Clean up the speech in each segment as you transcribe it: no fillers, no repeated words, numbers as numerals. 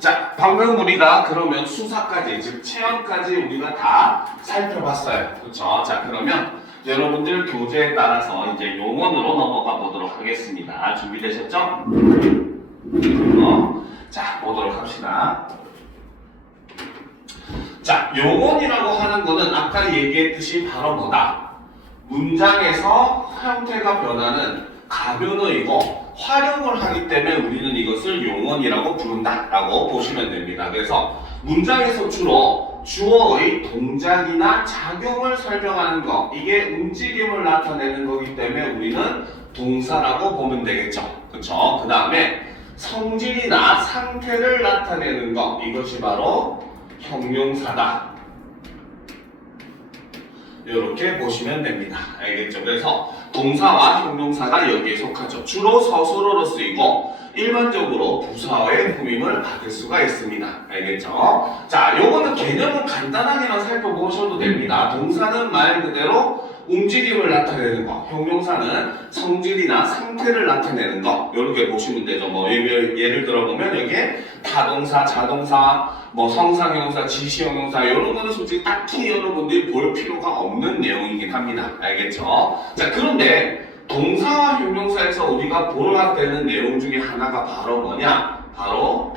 자, 방금 우리가 그러면 수사까지, 즉 체험까지 우리가 다 살펴봤어요. 그렇죠? 자, 그러면 여러분들 교재에 따라서 이제 용언으로 넘어가 보도록 하겠습니다. 준비되셨죠? 자, 보도록 합시다. 자, 용언이라고 하는 거는 아까 얘기했듯이 바로 뭐다? 문장에서 형태가 변하는 가변어이고 활용을 하기 때문에 우리는 이것을 용언이라고 부른다라고 보시면 됩니다. 그래서 문장에서 주로 주어의 동작이나 작용을 설명하는 것, 이게 움직임을 나타내는 거기 때문에 우리는 동사라고 보면 되겠죠. 그렇죠? 그 다음에 성질이나 상태를 나타내는 것, 이것이 바로 형용사다. 이렇게 보시면 됩니다. 알겠죠? 그래서 동사와 형용사가 여기에 속하죠. 주로 서술어로 쓰이고 일반적으로 부사어의 후임을 받을 수가 있습니다. 알겠죠? 자, 요거는 개념은 간단하게만 살펴보셔도 됩니다. 동사는 말 그대로 움직임을 나타내는 거, 형용사는 성질이나 상태를 나타내는 거, 이렇게 보시면 되죠. 뭐 예를 들어보면 여기에 타동사, 자동사, 뭐 성상형용사, 지시형용사 이런 거는 솔직히 딱히 여러분들이 볼 필요가 없는 내용이긴 합니다. 알겠죠? 자, 그런데 동사와 형용사에서 우리가 보아야 되는 내용 중에 하나가 바로 뭐냐? 바로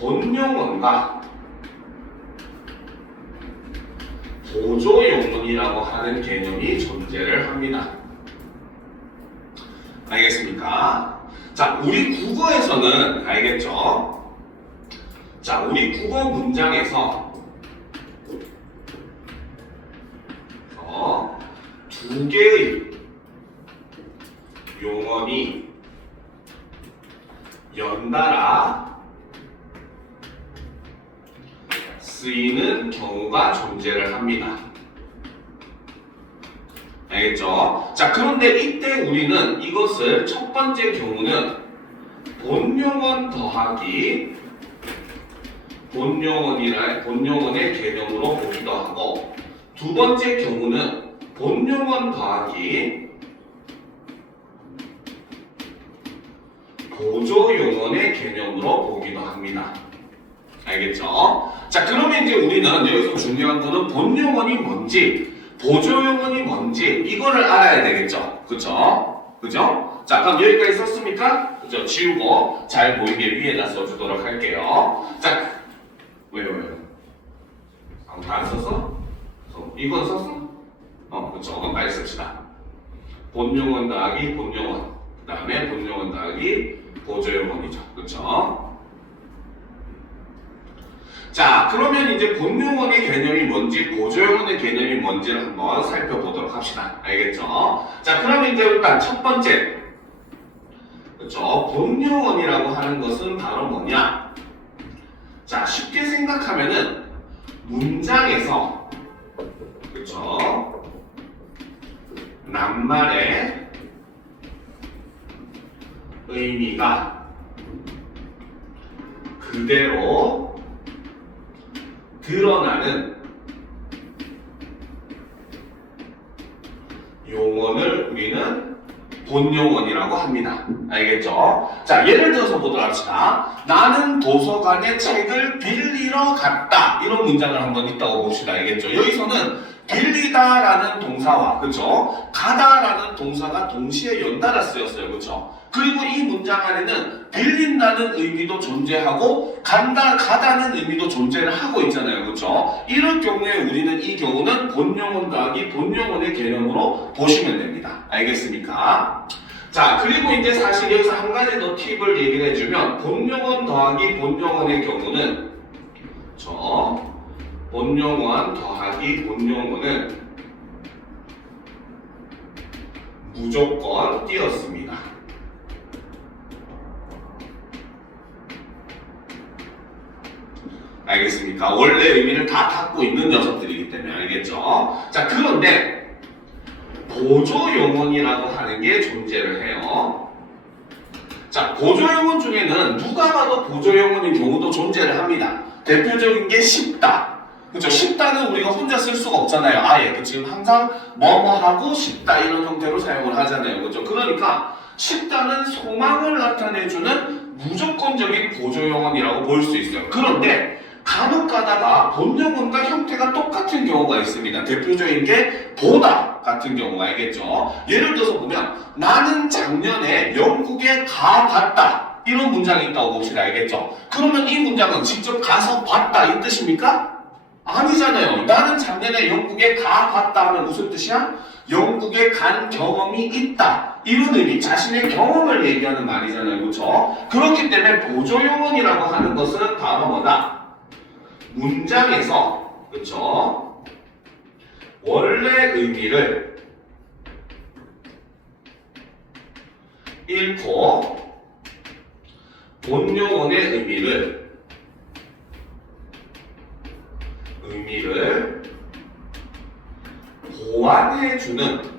본용언과 보조용언이라고 하는 개념이 존재를 합니다. 알겠습니까? 자, 우리 국어에서는 알겠죠? 자, 우리 국어 문장에서 두 개의 용언이 연달아 쓰이는 경우가 존재를 합니다. 알겠죠? 자, 그런데 이때 우리는 이것을 첫 번째 경우는 본용언 더하기 본용언의 개념으로 보기도 하고, 두 번째 경우는 본용언 더하기 보조용언의 개념으로 보기도 합니다. 알겠죠? 자, 그러면 이제 우리는 여기서 중요한 거는 본용언이 뭔지, 보조용언이 뭔지 이거를 알아야 되겠죠? 그죠? 그죠? 자, 그럼 여기까지 썼습니까? 그죠? 지우고 잘 보이게 위에다 써주도록 할게요. 자, 왜요? 아무도 안 썼어? 이건 썼어? 그쵸. 그럼 많이 씁시다. 본용언 더하기 본용언, 그 다음에 본용언 더하기 보조용언이죠. 그쵸? 자, 그러면 이제 본용언의 개념이 뭔지, 보조용언의 개념이 뭔지를 한번 살펴보도록 합시다. 알겠죠? 자, 그러면 이제 일단 첫 번째, 그쵸? 본용언이라고 하는 것은 바로 뭐냐? 자, 쉽게 생각하면은 문장에서, 그쵸? 낱말의 의미가 그대로 드러나는 용언을 우리는 본용언이라고 합니다. 알겠죠? 자, 예를 들어서 보도록 합시다. 나는 도서관에 책을 빌리러 갔다. 이런 문장을 한번 있다고 봅시다. 알겠죠? 여기서는 빌리다라는 동사와, 그쵸? 가다라는 동사가 동시에 연달아 쓰였어요. 그쵸? 그리고 이 문장 안에는 빌린다는 의미도 존재하고 가다는 의미도 존재를 하고 있잖아요. 그쵸? 이럴 경우에 우리는 이 경우는 본용언 더하기 본용언의 개념으로 보시면 됩니다. 알겠습니까? 자, 그리고 이제 사실 여기서 한 가지 더 팁을 얘기를 해주면, 본용언 더하기 본용언의 경우는 본용언 더하기 본용언은 무조건 띄었습니다. 알겠습니까? 원래 의미를 다 갖고 있는 녀석들이기 때문에. 알겠죠? 자, 그런데 보조용언이라고 하는 게 존재를 해요. 자, 보조용언 중에는 누가 봐도 보조용언인 경우도 존재를 합니다. 대표적인 게 쉽다. 그렇죠? 쉽다는 우리가 혼자 쓸 수가 없잖아요. 아예. 지금 항상 뭐뭐하고 쉽다 이런 형태로 사용을 하잖아요. 그렇죠? 그러니까 쉽다는 소망을 나타내주는 무조건적인 보조용언이라고 볼 수 있어요. 그런데 간혹 가다가 본용언과 형태가 똑같은 경우가 있습니다. 대표적인 게 보다 같은 경우가 있겠죠. 예를 들어서 보면 나는 작년에 영국에 가봤다. 이런 문장이 있다고 봅시다. 알겠죠? 그러면 이 문장은 직접 가서 봤다 이 뜻입니까? 아니잖아요. 나는 작년에 영국에 가봤다 하면 무슨 뜻이야? 영국에 간 경험이 있다. 이런 의미, 자신의 경험을 얘기하는 말이잖아요. 그렇죠? 그렇기 때문에 보조용언이라고 하는 것은 바로 뭐다? 문장에서, 그렇죠? 원래 의미를 잃고 본용언의 의미를 보완해주는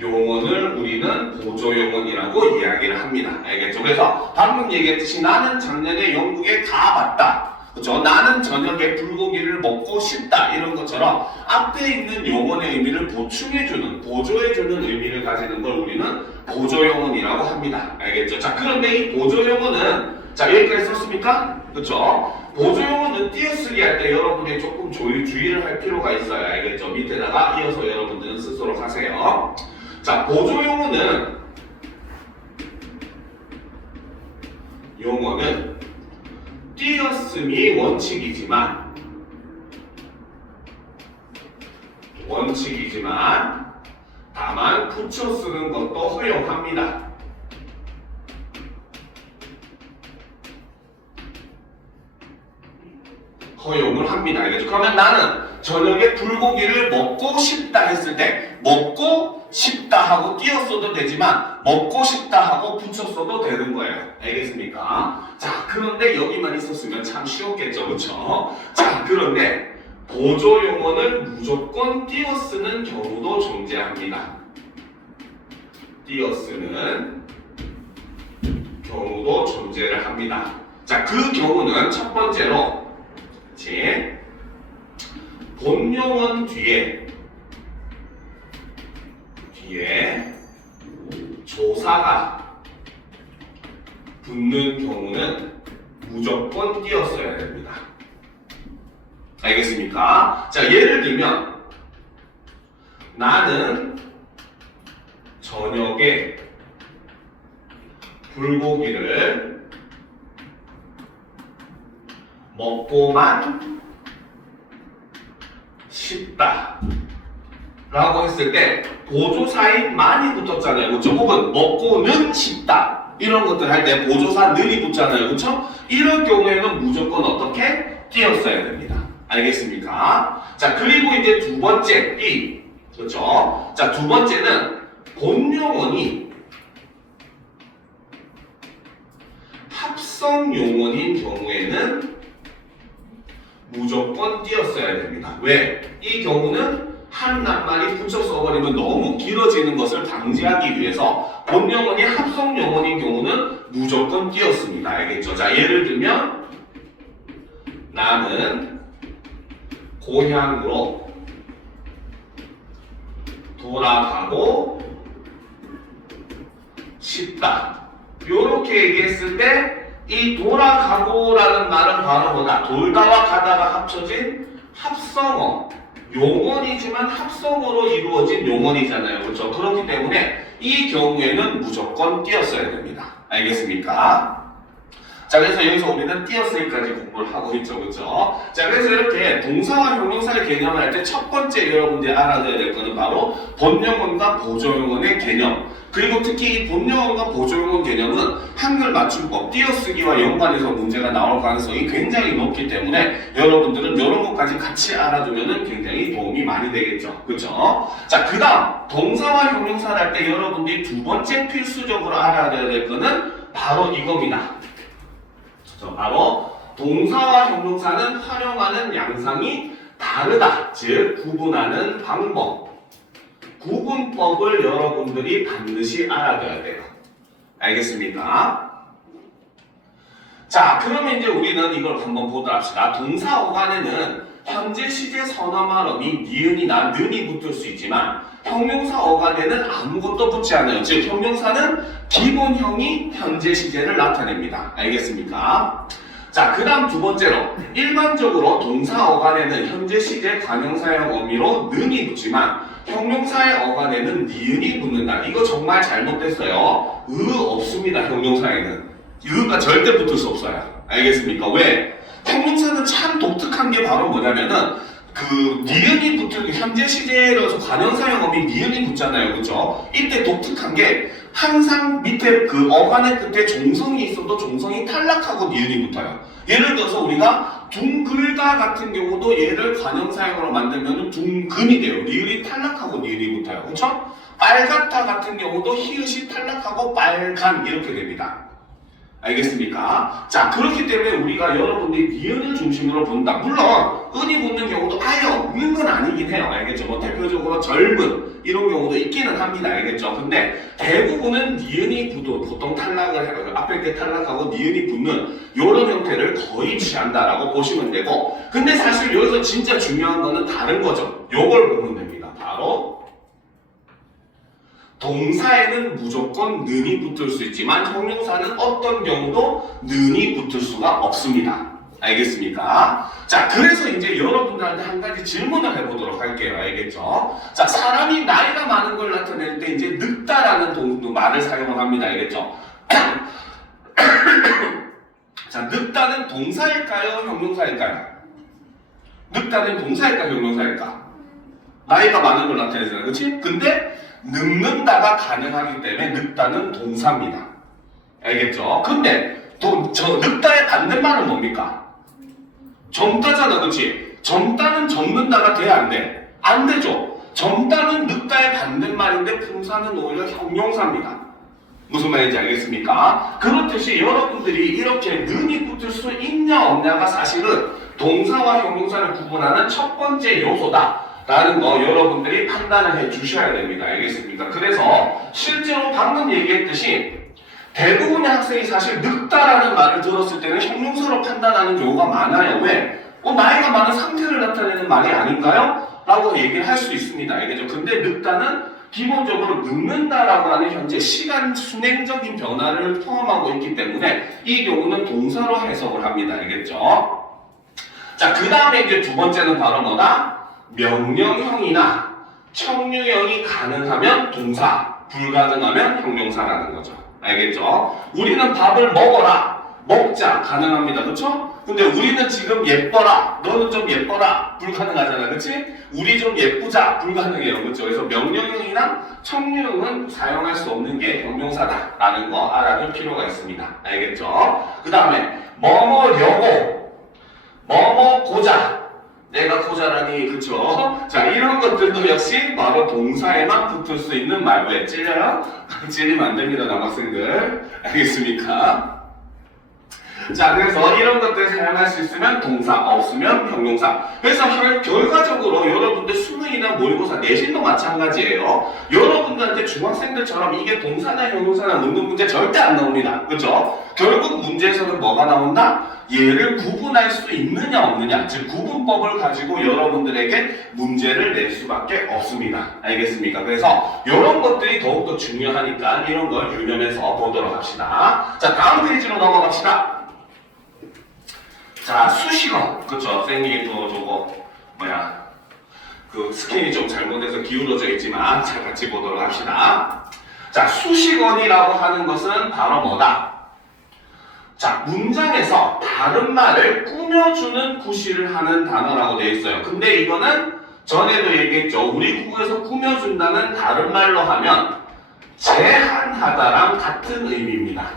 용언을 우리는 보조용언이라고 이야기를 합니다. 알겠죠? 그래서 방금 얘기했듯이 나는 작년에 영국에 가봤다. 그렇죠? 나는 저녁에 불고기를 먹고 싶다. 이런 것처럼 앞에 있는 용언의 의미를 보충해주는, 보조해주는 의미를 가지는 걸 우리는 보조용언이라고 합니다. 알겠죠? 자, 그런데 이 보조용언은 자, 여기까지 썼습니까? 그렇죠? 보조용언은 띄어쓰기 할 때 여러분이 조금 주의를 할 필요가 있어요. 알겠죠? 밑에다가 이어서 여러분들은 스스로 하세요. 자, 보조용언은 띄어쓰기 원칙이지만 다만 붙여 쓰는 것도 허용합니다. 허용을 합니다. 알겠죠? 그러면 나는 저녁에 불고기를 먹고 싶다 했을 때 먹고 싶다 하고 띄었어도 되지만 먹고 싶다 하고 붙였어도 되는 거예요. 알겠습니까? 자, 그런데 여기만 있었으면 참 쉬웠겠죠. 그렇죠? 자, 그런데 보조용언을 무조건 띄어쓰는 경우도 존재합니다. 띄어쓰는 경우도 존재를 합니다. 자, 그 경우는 첫 번째로 본용언 뒤에 조사가 붙는 경우는 무조건 띄었어야 됩니다. 알겠습니까? 자, 예를 들면 나는 저녁에 불고기를 먹고만 싶다 라고 했을 때 보조사인 만이 붙었잖아요. 그렇죠? 혹은 먹고는 싶다 이런 것들 할 때 보조사 는이 붙잖아요. 그렇죠? 이런 경우에는 무조건 어떻게? 띄었어야 됩니다. 알겠습니까? 자, 그리고 이제 두 번째 B, 그렇죠? 자, 두 번째는 본용언이 합성 용언인 경우에는 무조건 띄었어야 됩니다. 왜? 이 경우는 한 낱말이 붙여 써버리면 너무 길어지는 것을 방지하기 위해서 본용언이 합성 용언인 경우는 무조건 띄었습니다. 알겠죠? 자, 예를 들면 나는 고향으로 돌아가고 싶다. 이렇게 얘기했을 때 이 돌아가고라는 말은 바로 뭐다? 돌다와 가다가 합쳐진 합성어. 용언이지만 합성어로 이루어진 용언이잖아요. 그렇죠? 그렇기 때문에 이 경우에는 무조건 띄었어야 됩니다. 알겠습니까? 자, 그래서 여기서 우리는 띄어쓰기까지 공부를 하고 있죠. 그렇죠? 자, 그래서 이렇게 동사와 형용사를 개념할 때 첫 번째 여러분들이 알아둬야 될 거는 바로 본용언과 보조용언의 개념. 그리고 특히 이 본용언과 보조용언 개념은 한글 맞춤법, 띄어쓰기와 연관해서 문제가 나올 가능성이 굉장히 높기 때문에 여러분들은 이런 것까지 같이 알아두면 굉장히 도움이 많이 되겠죠. 그렇죠? 자, 그 다음 동사와 형용사를 할 때 여러분들이 두 번째 필수적으로 알아둬야 될 거는 바로 이겁니다. 바로 동사와 형용사는 활용하는 양상이 다르다. 즉 구분하는 방법, 구분법을 여러분들이 반드시 알아둬야 돼요. 알겠습니까? 자, 그러면 이제 우리는 이걸 한번 보도록 합시다. 동사 어간에는 현재 시제 선어 말음이 니은이나 는이 붙을 수 있지만 형용사 어간에는 아무것도 붙지 않아요. 즉 형용사는 기본형이 현재 시제를 나타냅니다. 알겠습니까? 자, 그 다음 두 번째로 일반적으로 동사 어간에는 현재 시제 관형사형 어미로 는이 붙지만 형용사의 어간에는 니은이 붙는다. 이거 정말 잘못됐어요. 없습니다. 형용사에는 으가 절대 붙을 수 없어요. 알겠습니까? 왜? 형용사는 참 독특한 게 바로 뭐냐면은 니은이 붙을 현재 시제로서 관형사형 어미 니은이 붙잖아요. 그죠? 이때 독특한 게 항상 밑에 어간의 끝에 종성이 있어도 종성이 탈락하고 니은이 붙어요. 예를 들어서 우리가 둥글다 같은 경우도 얘를 관형사형으로 만들면 둥근이 돼요. 니은이 탈락하고 니은이 붙어요. 그렇죠? 빨갛다 같은 경우도 히읗이 탈락하고 빨간 이렇게 됩니다. 알겠습니까? 자, 그렇기 때문에 우리가 여러분들이 니은을 중심으로 본다. 물론 은이 붙는 경우도 아예 없는 건 아니긴 해요. 알겠죠? 뭐 대표적으로 젊은 이런 경우도 있기는 합니다. 알겠죠? 근데 대부분은 니은이 보통 탈락을 해요. 앞에 게 탈락하고 니은이 붙는 이런 형태를 거의 취한다라고 보시면 되고, 근데 사실 여기서 진짜 중요한 거는 다른 거죠. 요걸 보면 됩니다. 바로 동사에는 무조건 는이 붙을 수 있지만 형용사는 어떤 경우도 는이 붙을 수가 없습니다. 알겠습니까? 자, 그래서 이제 여러분들한테 한 가지 질문을 해보도록 할게요. 알겠죠? 자, 사람이 나이가 많은 걸 나타낼 때 이제 늙다라는 말을 사용을 합니다. 알겠죠? 자, 늙다는 동사일까요? 형용사일까요? 늙다는 동사일까? 형용사일까? 나이가 많은 걸 나타내잖아요. 그치? 근데 늙는다가 가능하기 때문에 늙다는 동사입니다. 알겠죠? 근데 늙다의 반대말은 뭡니까? 젊다잖아. 그치? 젊다는 젊는다가 돼? 안 돼? 안 되죠. 젊다는 늙다의 반대말인데 품사는 오히려 형용사입니다. 무슨 말인지 알겠습니까? 그렇듯이 여러분들이 이렇게 는이 붙을 수 있냐 없냐가 사실은 동사와 형용사를 구분하는 첫 번째 요소다 라는 거 여러분들이 판단을 해 주셔야 됩니다. 알겠습니까? 그래서 실제로 방금 얘기했듯이 대부분의 학생이 사실 늙다라는 말을 들었을 때는 형용사로 판단하는 경우가 많아요. 왜? 나이가 많은 상태를 나타내는 말이 아닌가요? 라고 얘기를 할 수 있습니다. 알겠죠? 근데 늙다는 기본적으로 늙는다라고 하는 현재 시간 순행적인 변화를 포함하고 있기 때문에 이 경우는 동사로 해석을 합니다. 알겠죠? 자, 그 다음에 이제 두 번째는 바로 뭐다? 명령형이나 청유형이 가능하면 동사, 불가능하면 형용사라는 거죠. 알겠죠? 우리는 밥을 먹어라, 먹자, 가능합니다. 그쵸? 근데 우리는 지금 예뻐라, 너는 좀 예뻐라, 불가능하잖아. 그치? 우리 좀 예쁘자, 불가능해요. 그쵸? 그래서 명령형이나 청유형은 사용할 수 없는 게 형용사다라는 거 알아둘 필요가 있습니다. 알겠죠? 그 다음에 뭐뭐려고, 뭐뭐고자, 내가 고자라니, 그쵸? 자, 이런 것들도 역시 바로 동사에만 붙을 수 있는 말. 왜? 찔려요? 찔리면 안 됩니다, 남학생들. 알겠습니까? 자, 그래서 이런 것들 사용할 수 있으면 동사, 없으면 형용사. 그래서 결과적으로 여러분들 수능이나 모의고사, 내신도 마찬가지예요. 여러분들한테 중학생들처럼 이게 동사나 형용사나 묻는 문제 절대 안 나옵니다. 그죠? 결국 문제에서는 뭐가 나온다? 얘를 구분할 수 있느냐 없느냐, 즉 구분법을 가지고 여러분들에게 문제를 낼 수밖에 없습니다. 알겠습니까? 그래서 이런 것들이 더욱더 중요하니까 이런 걸 유념해서 보도록 합시다. 자, 다음 페이지로 넘어갑시다. 자, 수식어. 그쵸? 쌤이 또 저거 스케일이 좀 잘못해서 기울어져 있지만 자, 같이 보도록 합시다. 자, 수식어이라고 하는 것은 바로 뭐다? 자, 문장에서 다른 말을 꾸며주는 구실을 하는 단어라고 되어 있어요. 근데 이거는 전에도 얘기했죠. 우리 국어에서 꾸며준다는 다른 말로 하면 제한하다랑 같은 의미입니다.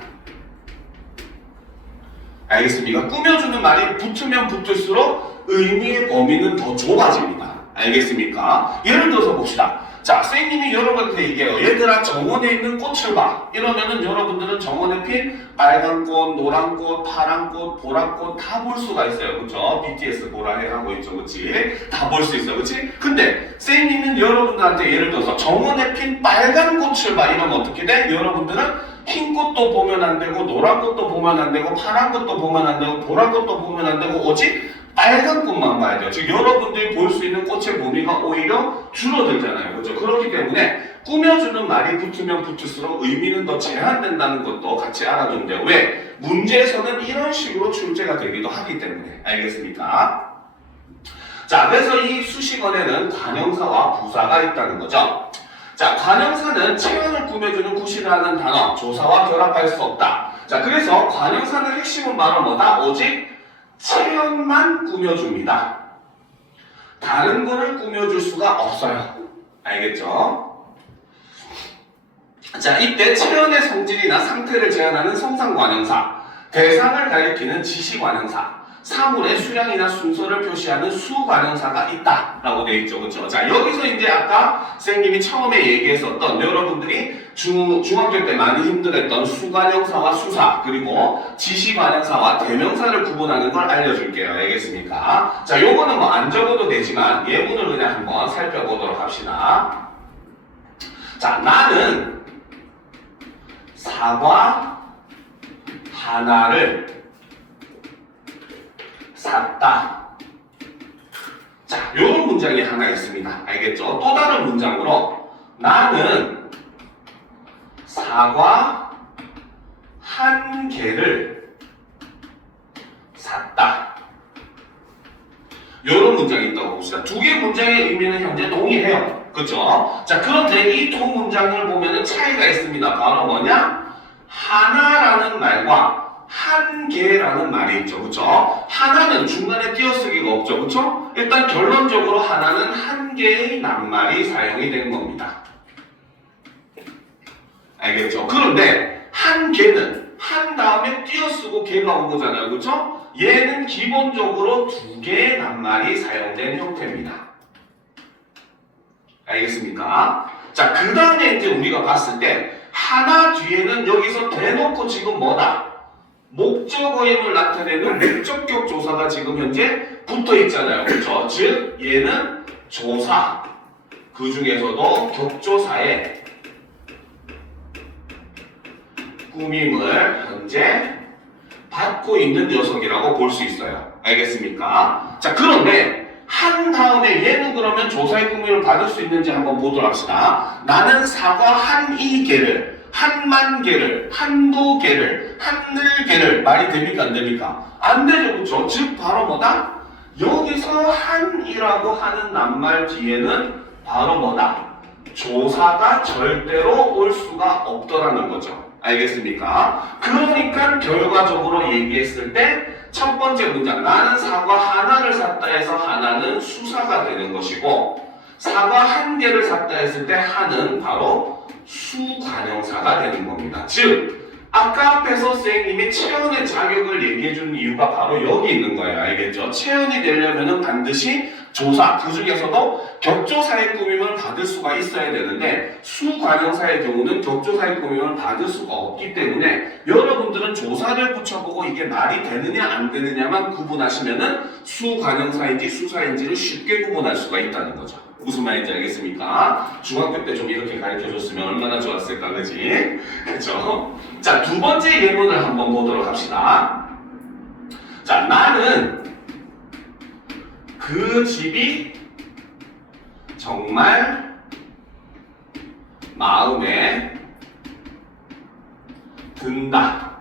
알겠습니까? 꾸며주는 말이 붙으면 붙을수록 의미의 범위는 더 좁아집니다. 알겠습니까? 예를 들어서 봅시다. 자, 선생님이 여러분한테 얘기해요. 얘들아, 정원에 있는 꽃을 봐. 이러면은 여러분들은 정원에 핀 빨간 꽃, 노란 꽃, 파란 꽃, 보라 꽃 다 볼 수가 있어요. 그쵸? BTS 보라해 하고 있죠. 그치? 다 볼 수 있어요. 그치? 근데 선생님은 여러분들한테 예를 들어서 정원에 핀 빨간 꽃을 봐. 이러면 어떻게 돼? 여러분들은 흰 꽃도 보면 안 되고, 노란 꽃도 보면 안 되고, 파란 꽃도 보면 안 되고, 보라 꽃도 보면 안 되고, 오직 빨간 꽃만 봐야 돼요. 즉 여러분들이 볼 수 있는 꽃의 범위가 오히려 줄어들잖아요. 그렇죠? 그렇기 때문에 꾸며주는 말이 붙으면 붙을수록 의미는 더 제한된다는 것도 같이 알아두면 돼요. 왜? 문제에서는 이런 식으로 출제가 되기도 하기 때문에. 알겠습니까? 자, 그래서 이 수식어에는 관형사와 부사가 있다는 거죠. 자, 관형사는 체형을 꾸며주는 구시라는 단어, 조사와 결합할 수 없다. 자, 그래서 관형사는 핵심은 바로 뭐다? 오직 체형만 꾸며줍니다. 다른 거를 꾸며줄 수가 없어요. 알겠죠? 자, 이때 체형의 성질이나 상태를 제한하는 성상관형사, 대상을 가리키는 지시관형사, 사물의 수량이나 순서를 표시하는 수관형사가 있다라고 되어 있죠. 그렇죠? 자, 여기서 이제 아까 선생님이 처음에 얘기했었던 여러분들이 중학교 때 많이 힘들었던 수관형사와 수사, 그리고 지시관형사와 대명사를 구분하는 걸 알려줄게요. 알겠습니까? 자, 요거는 뭐 안 적어도 되지만 예문을 그냥 한번 살펴보도록 합시다. 자, 나는 사과 하나를 샀다. 자, 요런 문장이 하나 있습니다. 알겠죠? 또 다른 문장으로 나는 사과 한 개를 샀다. 요런 문장이 있다고 봅시다. 두 개의 문장의 의미는 현재 동일해요. 그렇죠? 자, 그런데 이 두 문장을 보면은 차이가 있습니다. 바로 뭐냐? 하나라는 말과 한 개라는 말이 있죠. 그쵸? 하나는 중간에 띄어쓰기가 없죠. 그쵸? 일단 결론적으로 하나는 한 개의 낱말이 사용이 된 겁니다. 알겠죠? 그런데 한 개는 한 다음에 띄어쓰고 개가 온 거잖아요. 그쵸? 얘는 기본적으로 두 개의 낱말이 사용된 형태입니다. 알겠습니까? 자, 그 다음에 이제 우리가 봤을 때 하나 뒤에는 여기서 대놓고 지금 뭐다? 목적어임을 나타내는 목적격 조사가 지금 현재 붙어 있잖아요. 그렇죠? 즉 얘는 조사, 그 중에서도 격조사의 꾸밈을 현재 받고 있는 녀석이라고 볼 수 있어요. 알겠습니까? 자, 그런데 한 다음에 얘는 그러면 조사의 꾸밈을 받을 수 있는지 한번 보도록 합시다. 나는 사과 한 이 개를, 한만 개를, 한두 개를, 한늘 개를. 말이 됩니까? 안 됩니까? 안 되죠. 그렇죠? 즉 바로 뭐다? 여기서 한이라고 하는 낱말 뒤에는 바로 뭐다? 조사가 절대로 올 수가 없더라는 거죠. 알겠습니까? 그러니까 결과적으로 얘기했을 때 첫 번째 문장, 나는 사과 하나를 샀다 해서 하나는 수사가 되는 것이고, 사과 한 개를 샀다 했을 때 한은 바로 수관형사가 되는 겁니다. 즉 아까 앞에서 선생님이 체언의 자격을 얘기해 주는 이유가 바로 여기 있는 거예요. 알겠죠? 체언이 되려면 반드시 조사, 그 중에서도 격조사의 꾸밈을 받을 수가 있어야 되는데 수관형사의 경우는 격조사의 꾸밈을 받을 수가 없기 때문에 여러분들은 조사를 붙여보고 이게 말이 되느냐 안 되느냐만 구분하시면은 수관형사인지 수사인지를 쉽게 구분할 수가 있다는 거죠. 무슨 말인지 알겠습니까? 중학교 때 좀 이렇게 가르쳐줬으면 얼마나 좋았을까, 그지? 그쵸? 자, 두 번째 예문을 한번 보도록 합시다. 자, 나는 그 집이 정말 마음에 든다.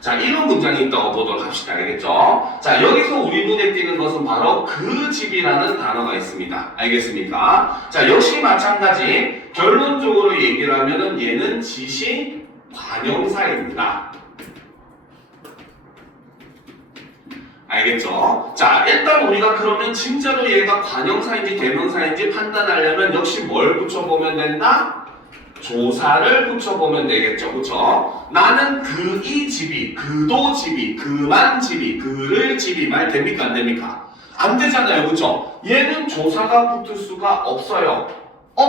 자, 이런 문장이 있다고 보도록 합시다. 알겠죠? 자, 여기서 우리 눈에 띄는 것은 바로 그 집이라는 단어가 있습니다. 알겠습니까? 자, 역시 마찬가지 결론적으로 얘기를 하면은 얘는 지시 관형사입니다. 알겠죠? 자, 일단 우리가 그러면 진짜로 얘가 관형사인지 대명사인지 판단하려면 역시 뭘 붙여보면 된다? 조사를 붙여보면 되겠죠. 그쵸? 나는 그 이 집이, 그도 집이, 그만 집이, 그를 집이. 말 됩니까? 안 됩니까? 안 되잖아요. 그쵸? 얘는 조사가 붙을 수가 없어요.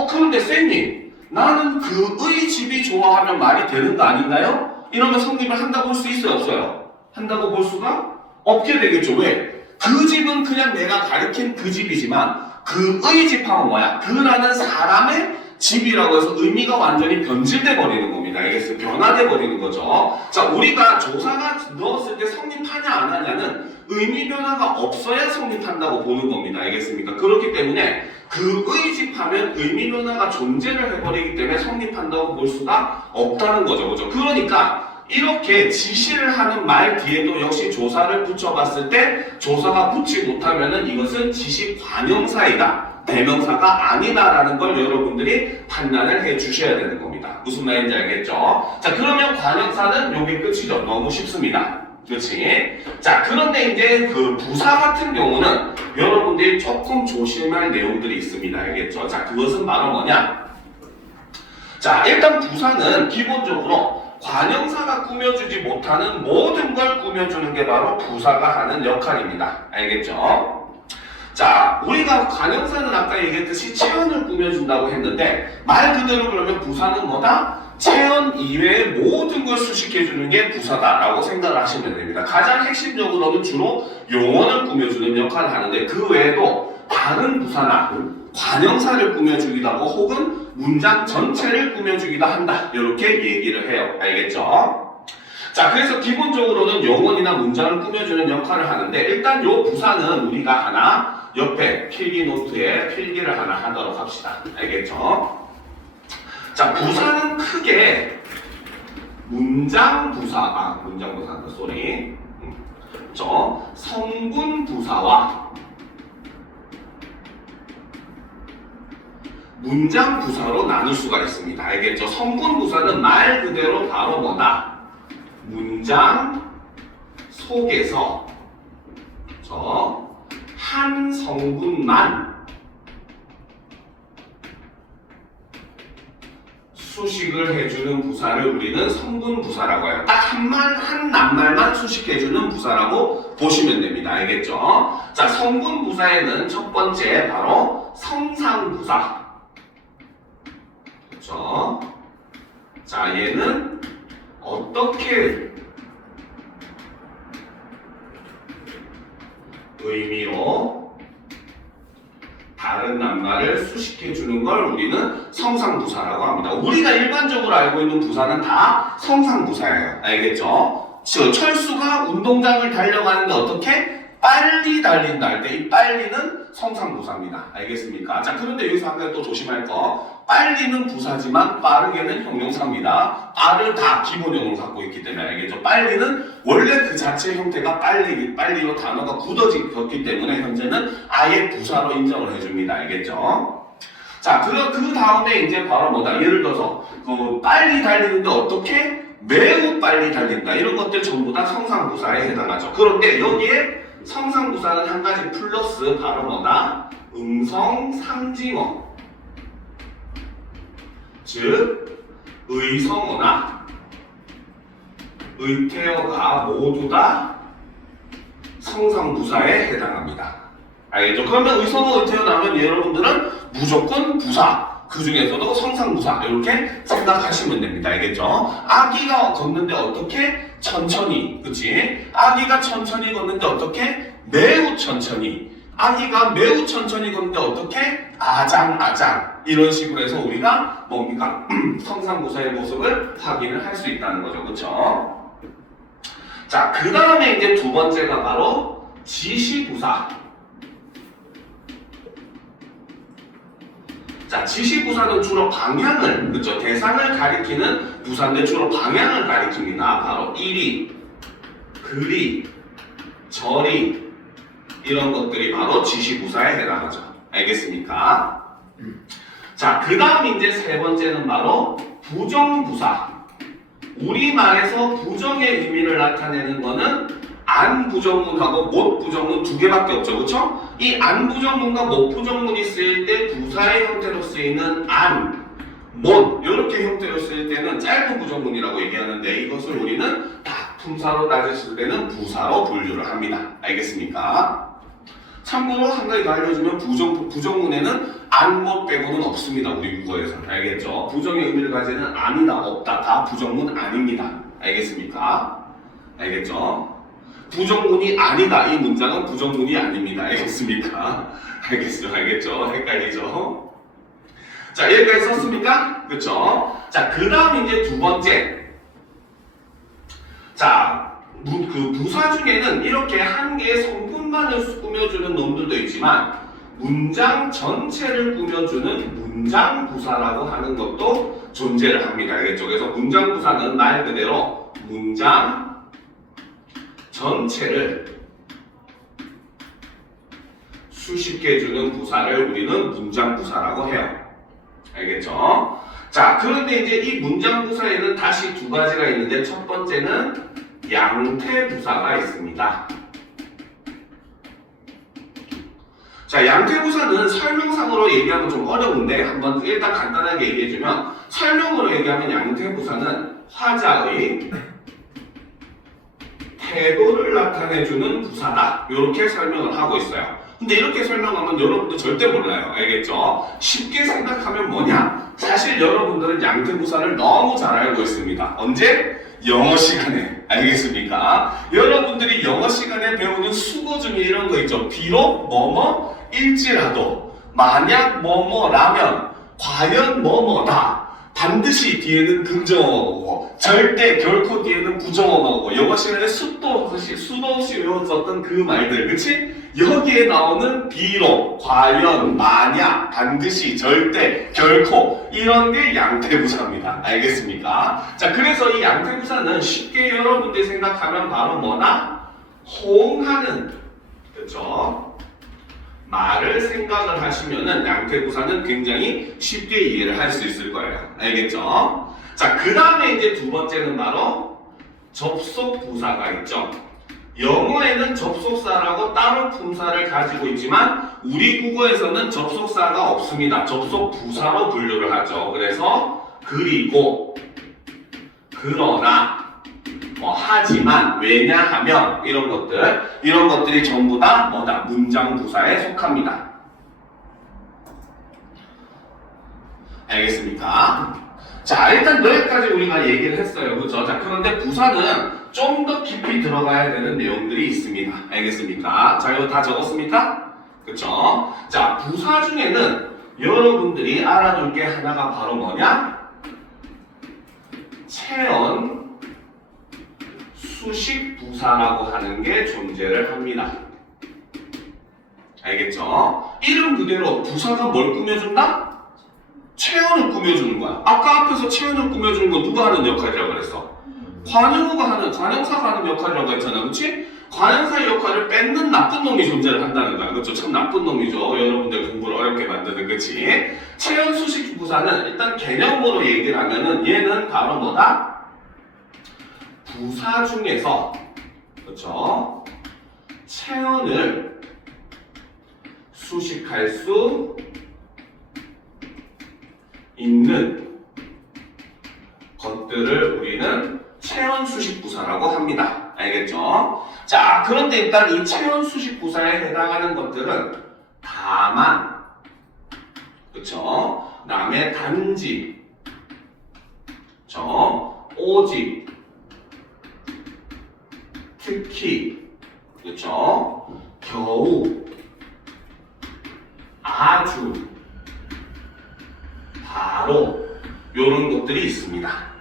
그런데 쌤님, 나는 그의 집이 좋아하면 말이 되는 거 아닌가요? 이러면 성립을 한다고 볼 수 있어요? 없어요? 한다고 볼 수가 없게 되겠죠. 왜? 그 집은 그냥 내가 가르친 그 집이지만 그의 집하고 뭐야? 그라는 사람의 집이라고 해서 의미가 완전히 변질돼 버리는 겁니다. 알겠어요? 변화돼 버리는 거죠. 자, 우리가 조사가 넣었을 때 성립하냐 안 하냐는 의미 변화가 없어야 성립한다고 보는 겁니다. 알겠습니까? 그렇기 때문에 그 의집하면 의미 변화가 존재를 해버리기 때문에 성립한다고 볼 수가 없다는 거죠. 그죠? 그러니까 이렇게 지시를 하는 말 뒤에도 역시 조사를 붙여봤을 때 조사가 붙지 못하면은 이것은 지시 관형사이다. 대명사가 아니다라는 걸 여러분들이 판단을 해 주셔야 되는 겁니다. 무슨 말인지 알겠죠? 자, 그러면 관형사는 요게 끝이죠. 너무 쉽습니다. 그렇지? 자, 그런데 이제 그 부사 같은 경우는 여러분들이 조금 조심할 내용들이 있습니다. 알겠죠? 자, 그것은 바로 뭐냐? 자, 일단 부사는 기본적으로 관형사가 꾸며주지 못하는 모든 걸 꾸며주는 게 바로 부사가 하는 역할입니다. 알겠죠? 자, 우리가 관형사는 아까 얘기했듯이 체언을 꾸며준다고 했는데 말 그대로 그러면 부사는 뭐다? 체언 이외의 모든 걸 수식해주는 게 부사다라고 생각을 하시면 됩니다. 가장 핵심적으로는 주로 용언을 꾸며주는 역할을 하는데 그 외에도 다른 부사나 관형사를 꾸며주기도 하고 혹은 문장 전체를 꾸며주기도 한다. 이렇게 얘기를 해요. 알겠죠? 자, 그래서 기본적으로는 용언이나 문장을 꾸며주는 역할을 하는데 일단 요 부사는 우리가 하나 옆에 필기 노트에 필기를 하나 하도록 합시다. 알겠죠? 자, 부사는 크게 문장부사, 문장부사한다, 쏘리. 성분부사와 문장부사로 나눌 수가 있습니다. 알겠죠? 성분부사는 말 그대로 바로 뭐다? 문장 속에서 한 성분만 수식을 해주는 부사를 우리는 성분부사라고 해요. 딱 한 낱말만 수식해주는 부사라고 보시면 됩니다. 알겠죠? 자, 성분부사에는 첫 번째 바로 성상부사. 그렇죠? 자, 얘는 어떻게 의미로 다른 낱말을 수식해주는 걸 우리는 성상부사라고 합니다. 우리가 일반적으로 알고 있는 부사는 다 성상부사예요. 알겠죠? 철수가 운동장을 달려가는데 어떻게? 빨리 달린다 할 때 이 빨리는 성상부사입니다. 알겠습니까? 자, 그런데 여기서 한 가지 또 조심할 거. 빨리는 부사지만 빠르게는 형용사입니다. 빠르다 기본형을 갖고 있기 때문에 알겠죠? 빨리는 원래 그 자체의 형태가 빨리로 단어가 굳어졌기 때문에 현재는 아예 부사로 인정을 해줍니다. 알겠죠? 자, 그 다음에 이제 바로 뭐다? 예를 들어서 빨리 달리는데 어떻게? 매우 빨리 달린다. 이런 것들 전부 다 성상부사에 해당하죠. 그런데 여기에 성상부사는 한 가지 플러스 바로 뭐다? 음성상징어. 즉 의성어나 의태어가 모두 다 성상부사에 해당합니다. 알겠죠? 그러면 의성어, 의태어 나오면 여러분들은 무조건 부사, 그 중에서도 성상부사 이렇게 생각하시면 됩니다. 알겠죠? 아기가 걷는데 어떻게? 천천히. 그치? 아기가 천천히 걷는데 어떻게? 매우 천천히. 아기가 매우 천천히 걷는데 어떻게? 아장아장. 이런 식으로 해서 우리가 뭡니까? 성상부사의 모습을 확인을 할 수 있다는 거죠. 그쵸? 자, 그 다음에 이제 두 번째가 바로 지시부사. 자, 지시부사는 주로 방향을, 그쵸? 대상을 가리키는 부사인데 주로 방향을 가리킵니다. 바로 이리, 그리, 저리, 이런 것들이 바로 지시부사에 해당하죠. 알겠습니까? 자, 그 다음 이제 세 번째는 바로 부정부사. 우리말에서 부정의 의미를 나타내는 거는 안 부정문하고 못 부정문 두 개밖에 없죠. 그렇죠? 이 안 부정문과 못 부정문이 쓰일 때 부사의 형태로 쓰이는 안, 못 이렇게 형태로 쓰일 때는 짧은 부정문이라고 얘기하는데 이것을 우리는 다 품사로 따졌을 때는 부사로 분류를 합니다. 알겠습니까? 참고로 한 가지 더 알려주면 부정문에는 안, 못 빼고는 없습니다. 우리 국어에서. 알겠죠? 부정의 의미를 가지는 아니다, 없다. 다 부정문 아닙니다. 알겠습니까? 알겠죠? 부정문이 아니다. 이 문장은 부정문이 아닙니다. 알겠습니까? 알겠죠? 헷갈리죠? 자, 여기까지 썼습니까? 그쵸? 자, 그 다음 이제 두 번째. 자, 그 부사 중에는 이렇게 한 개의 성분만을 꾸며주는 놈들도 있지만 문장 전체를 꾸며주는 문장부사라고 하는 것도 존재를 합니다. 알겠죠? 그래서 문장부사는 말 그대로 문장 전체를 수식해주는 부사를 우리는 문장부사라고 해요. 알겠죠? 자, 그런데 이제 이 문장부사에는 다시 두 가지가 있는데 첫 번째는 양태부사가 있습니다. 자, 양태부사는 설명상으로 얘기하면 좀 어려운데 한번 일단 간단하게 얘기해주면 설명으로 얘기하면 양태부사는 화자의 태도를 나타내주는 부사다. 이렇게 설명을 하고 있어요. 근데 이렇게 설명하면 여러분들 절대 몰라요. 알겠죠? 쉽게 생각하면 뭐냐? 사실 여러분들은 양태부사를 너무 잘 알고 있습니다. 언제? 영어 시간에. 알겠습니까? 여러분들이 영어 시간에 배우는 수거 중에 이런 거 있죠. 비록 뭐뭐일지라도 만약 뭐뭐라면 과연 뭐뭐다. 반드시 뒤에는 긍정어가 오고 절대 결코 뒤에는 부정어가 오고 영어 시간에 수도 없이 외웠었던 그 말들, 그치? 여기에 나오는 비록, 과연, 만약, 반드시, 절대, 결코 이런 게 양태부사입니다. 알겠습니까? 자, 그래서 이 양태부사는 쉽게 여러분들이 생각하면 바로 뭐나? 호응하는, 그렇죠? 말을 생각을 하시면은 양태부사는 굉장히 쉽게 이해를 할 수 있을 거예요. 알겠죠? 자, 그 다음에 이제 두 번째는 바로 접속부사가 있죠. 영어에는 접속사라고 따로 품사를 가지고 있지만 우리 국어에서는 접속사가 없습니다. 접속부사로 분류를 하죠. 그래서 그리고, 그러나, 하지만, 왜냐하면 이런 것들이 전부 다 뭐다? 문장부사에 속합니다. 알겠습니까? 자, 일단 여기까지 우리가 얘기를 했어요. 그죠? 자, 그런데 부사는 좀 더 깊이 들어가야 되는 내용들이 있습니다. 알겠습니까? 자, 이거 다 적었습니까? 그쵸? 자, 부사 중에는 여러분들이 알아둘 게 하나가 바로 뭐냐? 체언 수식 부사라고 하는 게 존재를 합니다. 알겠죠? 이름 그대로 부사가 뭘 꾸며준다? 체언을 꾸며주는 거야. 아까 앞에서 체언을 꾸며주는 거 누가 하는 역할이라고 그랬어? 관용사가 하는 역할이라고 했잖아. 그치? 관용사의 역할을 뺏는 나쁜 놈이 존재를 한다는 거야. 그쵸? 참 나쁜 놈이죠. 여러분들 공부를 어렵게 만드는, 그치? 체언 수식 부사는 일단 개념으로 얘기를 하면은 얘는 바로 뭐다? 부사 중에서, 그쵸? 체언을 수식할 수 있는 것들을 우리는 체언 수식 부사라고 합니다. 알겠죠? 자, 그런데 일단 이 체언 수식 부사에 해당하는 것들은 다만, 그쵸? 남의 단지, 그쵸? 오직, 특히, 그쵸? 겨우, 아주, 바로 이런 것들이 있습니다.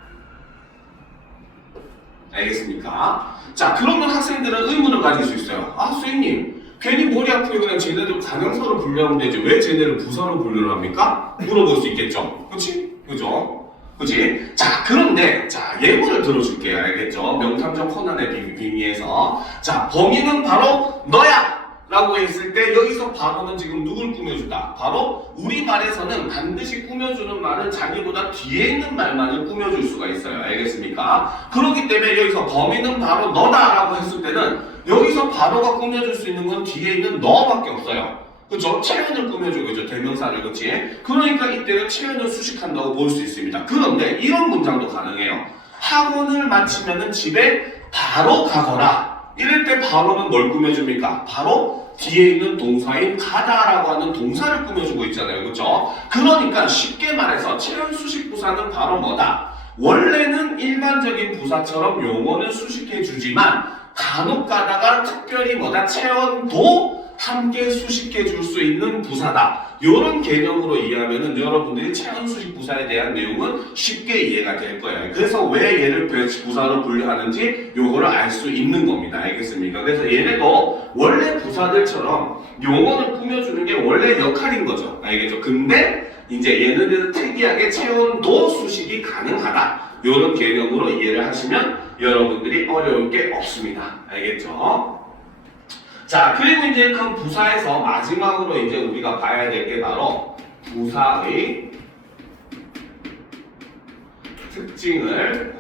알겠습니까? 자, 그러면 학생들은 의문을 가질 수 있어요. 아, 선생님, 괜히 머리 아프게 그냥 쟤네들 관용사로 분류하면 되지 왜 쟤네를 부사로 분류를 합니까? 물어볼 수 있겠죠? 그치? 그죠? 그치? 자, 그런데 자, 예문을 들어줄게요. 알겠죠? 명탐정 코난의 빙의에서 자, 범인은 바로 너야! 라고 했을 때 여기서 바로는 지금 누굴 꾸며준다? 바로 우리말에서는 반드시 꾸며주는 말은 자기보다 뒤에 있는 말만을 꾸며줄 수가 있어요. 알겠습니까? 그렇기 때문에 여기서 범인은 바로 너다 라고 했을 때는 여기서 바로가 꾸며줄 수 있는 건 뒤에 있는 너밖에 없어요. 그죠? 체언을 꾸며주고 있죠. 대명사를. 그치? 그러니까 이때는 체언을 수식한다고 볼 수 있습니다. 그런데 이런 문장도 가능해요. 학원을 마치면은 집에 바로 가거라. 이럴 때 바로는 뭘 꾸며줍니까? 바로 뒤에 있는 동사인 가다라고 하는 동사를 꾸며주고 있잖아요. 그렇죠? 그러니까 쉽게 말해서 체언 수식 부사는 바로 뭐다? 원래는 일반적인 부사처럼 용어는 수식해주지만 간혹 가다가 특별히 뭐다? 체언도 함께 수식해 줄 수 있는 부사다. 이런 개념으로 이해하면은 여러분들이 체언수식 부사에 대한 내용은 쉽게 이해가 될 거예요. 그래서 왜 얘를 부사로 분류하는지 요거를 알 수 있는 겁니다. 알겠습니까? 그래서 얘네도 원래 부사들처럼 용어를 꾸며주는 게 원래 역할인 거죠. 알겠죠? 근데 이제 얘네들은 특이하게 체온도 수식이 가능하다. 이런 개념으로 이해를 하시면 여러분들이 어려울 게 없습니다. 알겠죠? 자, 그리고 이제 그 부사에서 마지막으로 이제 우리가 봐야 될 게 바로 부사의 특징을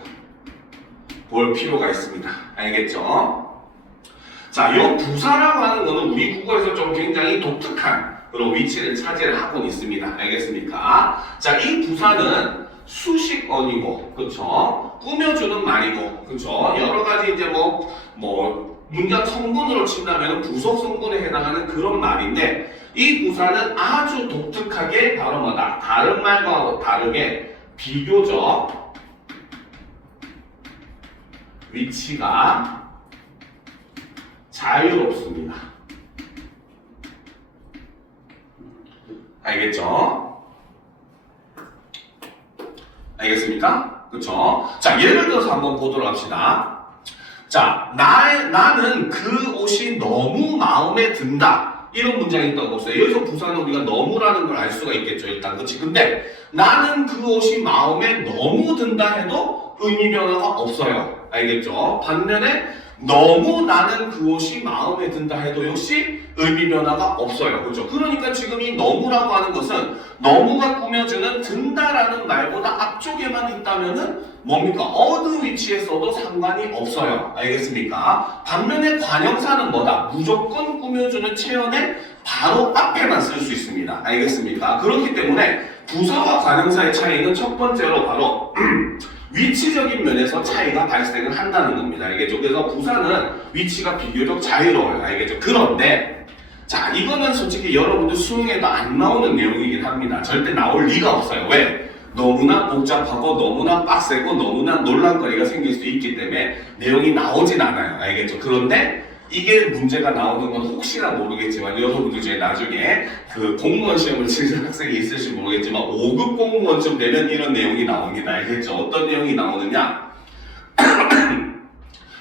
볼 필요가 있습니다. 알겠죠? 자, 이 부사라고 하는 거는 우리 국어에서 좀 굉장히 독특한 그런 위치를 차지를 하고 있습니다. 알겠습니까? 자, 이 부사는 수식어이고, 그쵸? 꾸며주는 말이고, 그쵸? 여러 가지 이제 문장 성분으로 친다면 부속 성분에 해당하는 그런 말인데, 이 부사는 아주 독특하게 바로 뭐다? 다른 말과 다르게 비교적 위치가 자유롭습니다. 알겠죠? 알겠습니까? 그쵸? 자, 예를 들어서 한번 보도록 합시다. 자, 나는 그 옷이 너무 마음에 든다. 이런 문장이 있다고 봅시다. 여기서 부사는 우리가 너무라는 걸 알 수가 있겠죠, 일단. 그치? 근데 나는 그 옷이 마음에 너무 든다 해도 의미 변화가 없어요. 알겠죠? 반면에 너무 나는 그 옷이 마음에 든다 해도 역시 의미 변화가 없어요. 그렇죠? 그러니까 지금 이 너무라고 하는 것은 너무가 꾸며주는 든다라는 말보다 앞쪽에만 있다면은 뭡니까? 어느 위치에서도 상관이 없어요. 알겠습니까? 반면에 관형사는 뭐다? 무조건 꾸며주는 체언의 바로 앞에만 쓸 수 있습니다. 알겠습니까? 그렇기 때문에 부사와 관형사의 차이는 첫 번째로 바로 위치적인 면에서 차이가 발생을 한다는 겁니다. 알겠죠? 그래서 부사는 위치가 비교적 자유로워요. 알겠죠? 그런데 자, 이거는 솔직히 여러분들 수능에도 안 나오는 내용이긴 합니다. 절대 나올 리가 없어요. 왜? 너무나 복잡하고 너무나 빡세고 너무나 논란거리가 생길 수 있기 때문에 내용이 나오진 않아요. 알겠죠? 그런데 이게 문제가 나오는 건 혹시나 모르겠지만 여러분들 중에 나중에 그 공무원 시험을 치는 학생이 있을지 모르겠지만 5급 공무원쯤 되면 이런 내용이 나옵니다. 알겠죠? 어떤 내용이 나오느냐?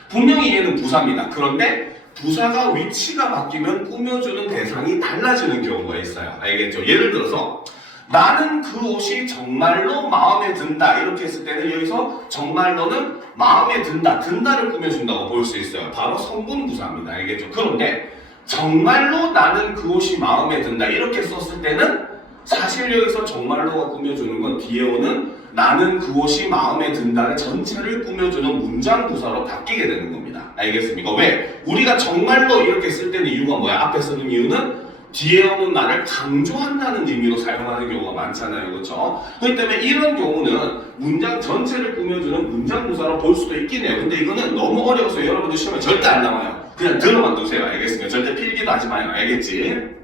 분명히 얘는 부사입니다. 그런데 부사가 위치가 바뀌면 꾸며주는 대상이 달라지는 경우가 있어요. 알겠죠? 예를 들어서 나는 그 옷이 정말로 마음에 든다 이렇게 했을 때는 여기서 정말로는 마음에 든다를 꾸며준다고 볼 수 있어요. 바로 성분부사입니다. 알겠죠? 그런데 정말로 나는 그 옷이 마음에 든다 이렇게 썼을 때는 사실 여기서 정말로가 꾸며주는 건 뒤에 오는 나는 그 옷이 마음에 든다를 전체를 꾸며주는 문장부사로 바뀌게 되는 겁니다. 알겠습니까? 왜? 우리가 정말로 이렇게 쓸 때는 이유가 뭐야? 앞에 쓰는 이유는 뒤에 오는 말을 강조한다는 의미로 사용하는 경우가 많잖아요. 그렇죠? 그렇기 때문에 이런 경우는 문장 전체를 꾸며주는 문장부사로 볼 수도 있긴 해요. 근데 이거는 너무 어려워서 여러분들 시험에 절대 안 나와요. 그냥 들어만 두세요. 알겠습니까? 절대 필기도 하지 마요. 알겠지?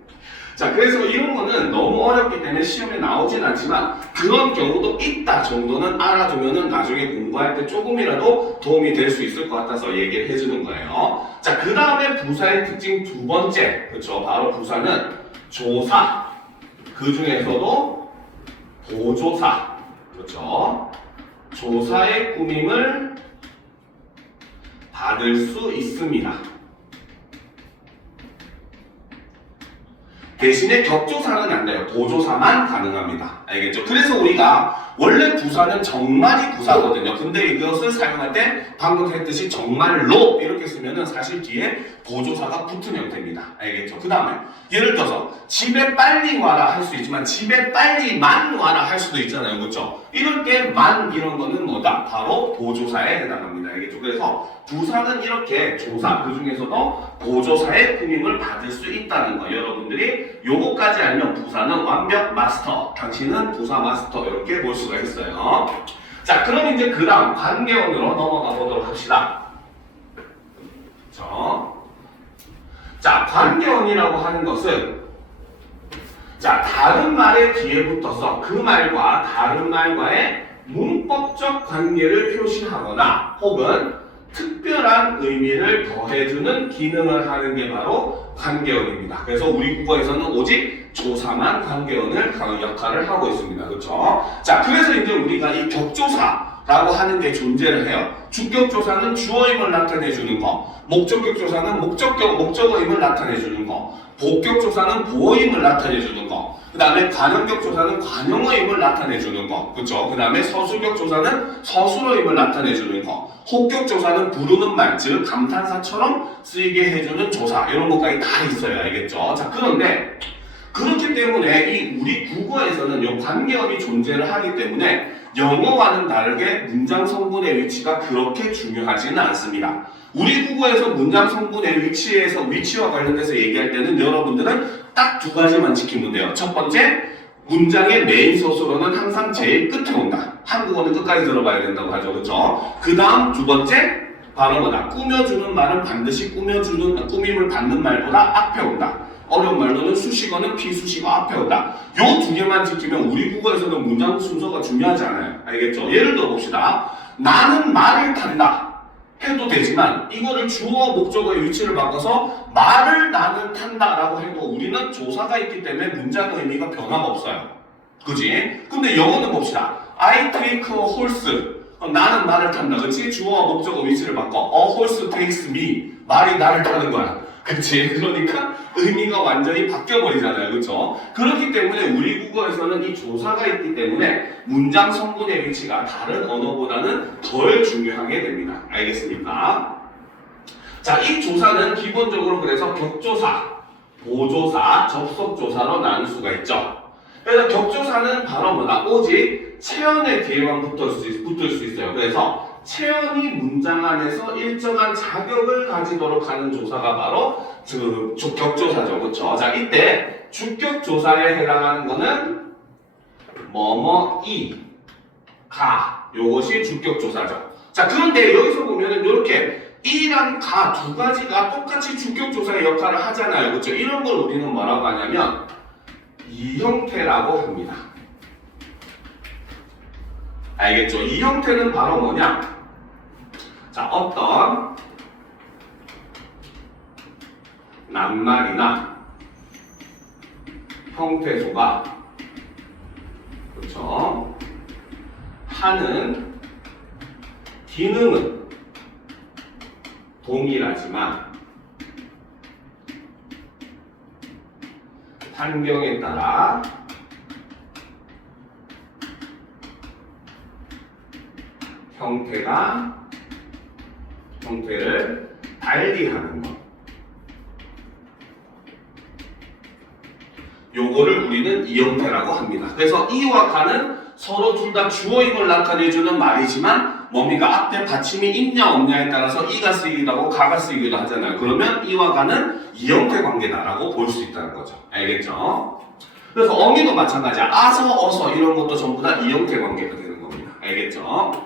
자, 그래서 이런 거는 너무 어렵기 때문에 시험에 나오진 않지만 그런 경우도 있다 정도는 알아두면은 나중에 공부할 때 조금이라도 도움이 될 수 있을 것 같아서 얘기를 해주는 거예요. 자, 그 다음에 부사의 특징 두 번째, 그렇죠? 바로 부사는 조사, 그 중에서도 보조사, 그렇죠? 조사의 꾸밈을 받을 수 있습니다. 대신에 격조사는 안 돼요. 보조사만 가능합니다. 알겠죠? 그래서 우리가 원래 부사는 정말이 부사거든요. 근데 이것을 사용할 때 방금 했듯이 정말로 이렇게 쓰면은 사실 뒤에 보조사가 붙으면 됩니다. 알겠죠? 그 다음에 예를 들어서 집에 빨리 와라 할 수 있지만 집에 빨리만 와라 할 수도 있잖아요. 그렇죠? 이럴 때 만 이런 거는 뭐다? 바로 보조사에 해당합니다. 알겠죠? 그래서 부사는 이렇게 조사, 그 중에서도 보조사의 꾸밈을 받을 수 있다는 거. 여러분들이 요거까지 알면 부사는 완벽 마스터, 당신은 부사 마스터 이렇게 볼 수가 있어요. 자, 그럼 이제 그 다음 관계원으로 넘어가 보도록 합시다. 그렇죠? 자, 관계원이라고 하는 것은 자, 다른 말의 뒤에 붙어서 그 말과 다른 말과의 문법적 관계를 표시하거나 혹은 특별한 의미를 더해주는 기능을 하는 게 바로 관계어입니다. 그래서 우리 국어에서는 오직 조사만 관계어를 역할을 하고 있습니다. 그렇죠? 자, 그래서 이제 우리가 이 격조사라고 하는 게 존재를 해요. 주격조사는 주어임을 나타내주는 거, 목적격조사는 목적어임을 나타내주는 거, 복격조사는 보어임을 나타내주는 거, 그 다음에 관형격조사는 관형어임을 나타내주는 거, 그쵸? 그 다음에 서술격조사는 서술어임을 나타내주는 거, 혹격조사는 부르는 말, 즉 감탄사처럼 쓰이게 해주는 조사, 이런 것까지 다 있어요. 알겠죠? 자, 그런데 그렇기 때문에 이 우리 국어에서는 이 관계어이 존재를 하기 때문에 영어와는 다르게 문장 성분의 위치가 그렇게 중요하지는 않습니다. 우리 국어에서 문장 성분의 위치와 관련돼서 얘기할 때는 여러분들은 딱 두 가지만 지키면 돼요. 첫 번째, 문장의 메인 소스로는 항상 제일 끝에 온다. 한국어는 끝까지 들어봐야 된다고 하죠. 그렇죠? 그 다음 두 번째, 바로 뭐다? 꾸며주는 말은 반드시 꾸밈을 받는 말보다 앞에 온다. 어려운 말로는 수식어는 비수식어 앞에 온다. 요 두 개만 지키면 우리 국어에서는 문장 순서가 중요하지 않아요. 알겠죠? 예를 들어 봅시다. 나는 말을 탄다 해도 되지만 이거를 주어 목적어의 위치를 바꿔서 말을 나는 탄다라고 해도 우리는 조사가 있기 때문에 문장의 의미가 변화가 없어요. 그지? 근데 영어는 봅시다. I take a horse. 나는 말을 탄다. 그치? 주어와 목적어 위치를 바꿔. A horse takes me. 말이 나를 타는 거야. 그치? 그러니까 의미가 완전히 바뀌어버리잖아요. 그쵸? 그렇기 때문에 우리 국어에서는 이 조사가 있기 때문에 문장 성분의 위치가 다른 언어보다는 덜 중요하게 됩니다. 알겠습니까? 자, 이 조사는 기본적으로 그래서 격조사, 보조사, 접속조사로 나눌 수가 있죠. 그래서 격조사는 바로 뭐다? 오직 체언의 뒤에만 붙을 수 있어요. 그래서 체언이 문장 안에서 일정한 자격을 가지도록 하는 조사가 바로 격조사죠. 그렇죠? 자, 이때 주격조사에 해당하는 거는 뭐뭐이, 가, 요것이 주격조사죠. 자, 그런데 여기서 보면은 이렇게 이랑 가 두 가지가 똑같이 주격조사의 역할을 하잖아요. 그렇죠? 이런 걸 우리는 뭐라고 하냐면 이 형태라고 합니다. 알겠죠? 이 형태는 바로 뭐냐? 자, 어떤 낱말이나 형태소가 그렇죠? 하는 기능은 동일하지만 환경에 따라 형태를 달리하는 것. 요거를 우리는 이 형태라고 합니다. 그래서 이와 가는 서로 둘 다 주어임을 나타내주는 말이지만 뭡니까? 앞에 받침이 있냐 없냐에 따라서 이가 쓰이기도 하고 가가 쓰이기도 하잖아요. 그러면 이와 가는 이 형태 관계다라고 볼 수 있다는 거죠. 알겠죠? 그래서 어미도 마찬가지야. 아서, 어서 이런 것도 전부 다 이 형태 관계가 되는 겁니다. 알겠죠?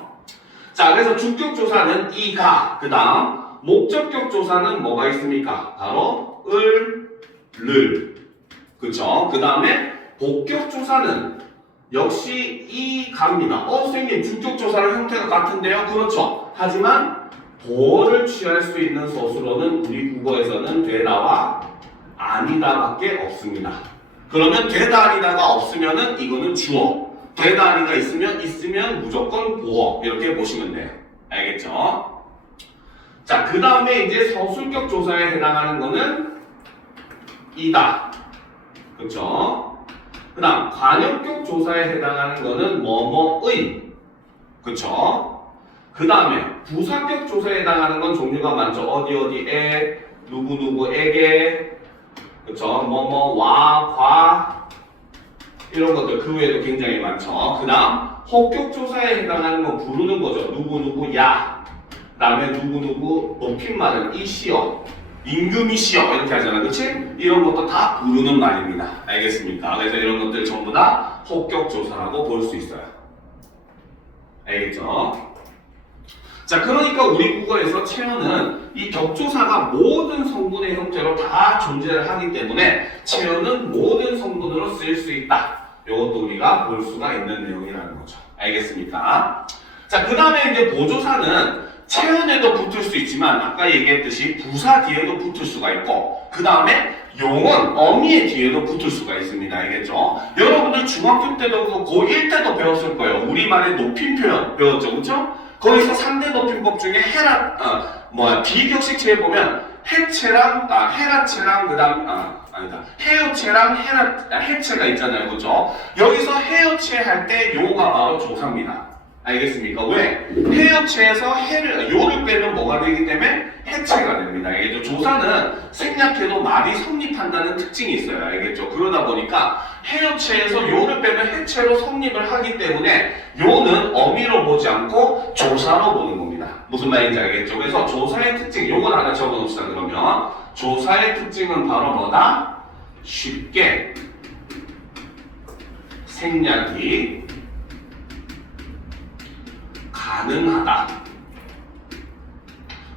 자, 그래서 주격조사는 이가, 그 다음 목적격조사는 뭐가 있습니까? 바로 을, 그쵸? 그 다음에 복격조사는 역시 이 갑니다. 선생님 주격조사랑 형태가 같은데요? 그렇죠. 하지만 보어를 취할 수 있는 소수로는 우리 국어에서는 되다와 아니다밖에 없습니다. 그러면 되다 아니다가 없으면은 이거는 주어, 되다 아니가 있으면 무조건 보어, 이렇게 보시면 돼요. 알겠죠? 자, 그 다음에 이제 서술격 조사에 해당하는 거는 이다. 그쵸? 그 다음 관역격 조사에 해당하는 거는 뭐뭐의. 그쵸? 그 다음에 부사격 조사에 해당하는 건 종류가 많죠. 어디에, 누구에게, 그쵸? 뭐뭐와, 과, 이런 것들 그 외에도 굉장히 많죠. 그 다음 혹격 조사에 해당하는 건 부르는 거죠. 누구야. 그 다음에 누구 높임말은 이시여, 임금이시여 이렇게 하잖아. 그치? 이런 것도 다 부르는 말입니다. 알겠습니까? 그래서 이런 것들 전부 다 혹격 조사라고 볼 수 있어요. 알겠죠? 자, 그러니까 우리 국어에서 체어는 이 격조사가 모든 성분의 형태로 다 존재를 하기 때문에 체어는 모든 성분으로 쓰일 수 있다. 이것도 우리가 볼 수가 있는 내용이라는 거죠. 알겠습니까? 자, 그 다음에 이제 보조사는 체언에도 붙을 수 있지만 아까 얘기했듯이 부사 뒤에도 붙을 수가 있고 그 다음에 용은 어미의 뒤에도 붙을 수가 있습니다. 알겠죠? 여러분들 중학교 때도 고1 때도 배웠을 거예요. 우리말의 높임 표현 배웠죠, 그렇죠? 거기서 상대 높임법 중에 비격식체에 보면 해체랑 헤라체랑 그다음 해여체랑 해체가 있잖아요, 그렇죠? 여기서 해여체 할 때 요가 바로 조사입니다. 알겠습니까? 왜? 해여체에서 요를 빼면 뭐가 되기 때문에 해체가 됩니다. 알겠죠? 조사는 생략해도 말이 성립한다는 특징이 있어요. 알겠죠? 그러다 보니까 해여체에서 요를 빼면 해체로 성립을 하기 때문에 요는 어미로 보지 않고 조사로 보는 겁니다. 무슨 말인지 알겠죠? 그래서 조사의 특징, 요건 하나 적어놓읍시다. 그러면 조사의 특징은 바로 뭐다? 쉽게 생략이 가능하다.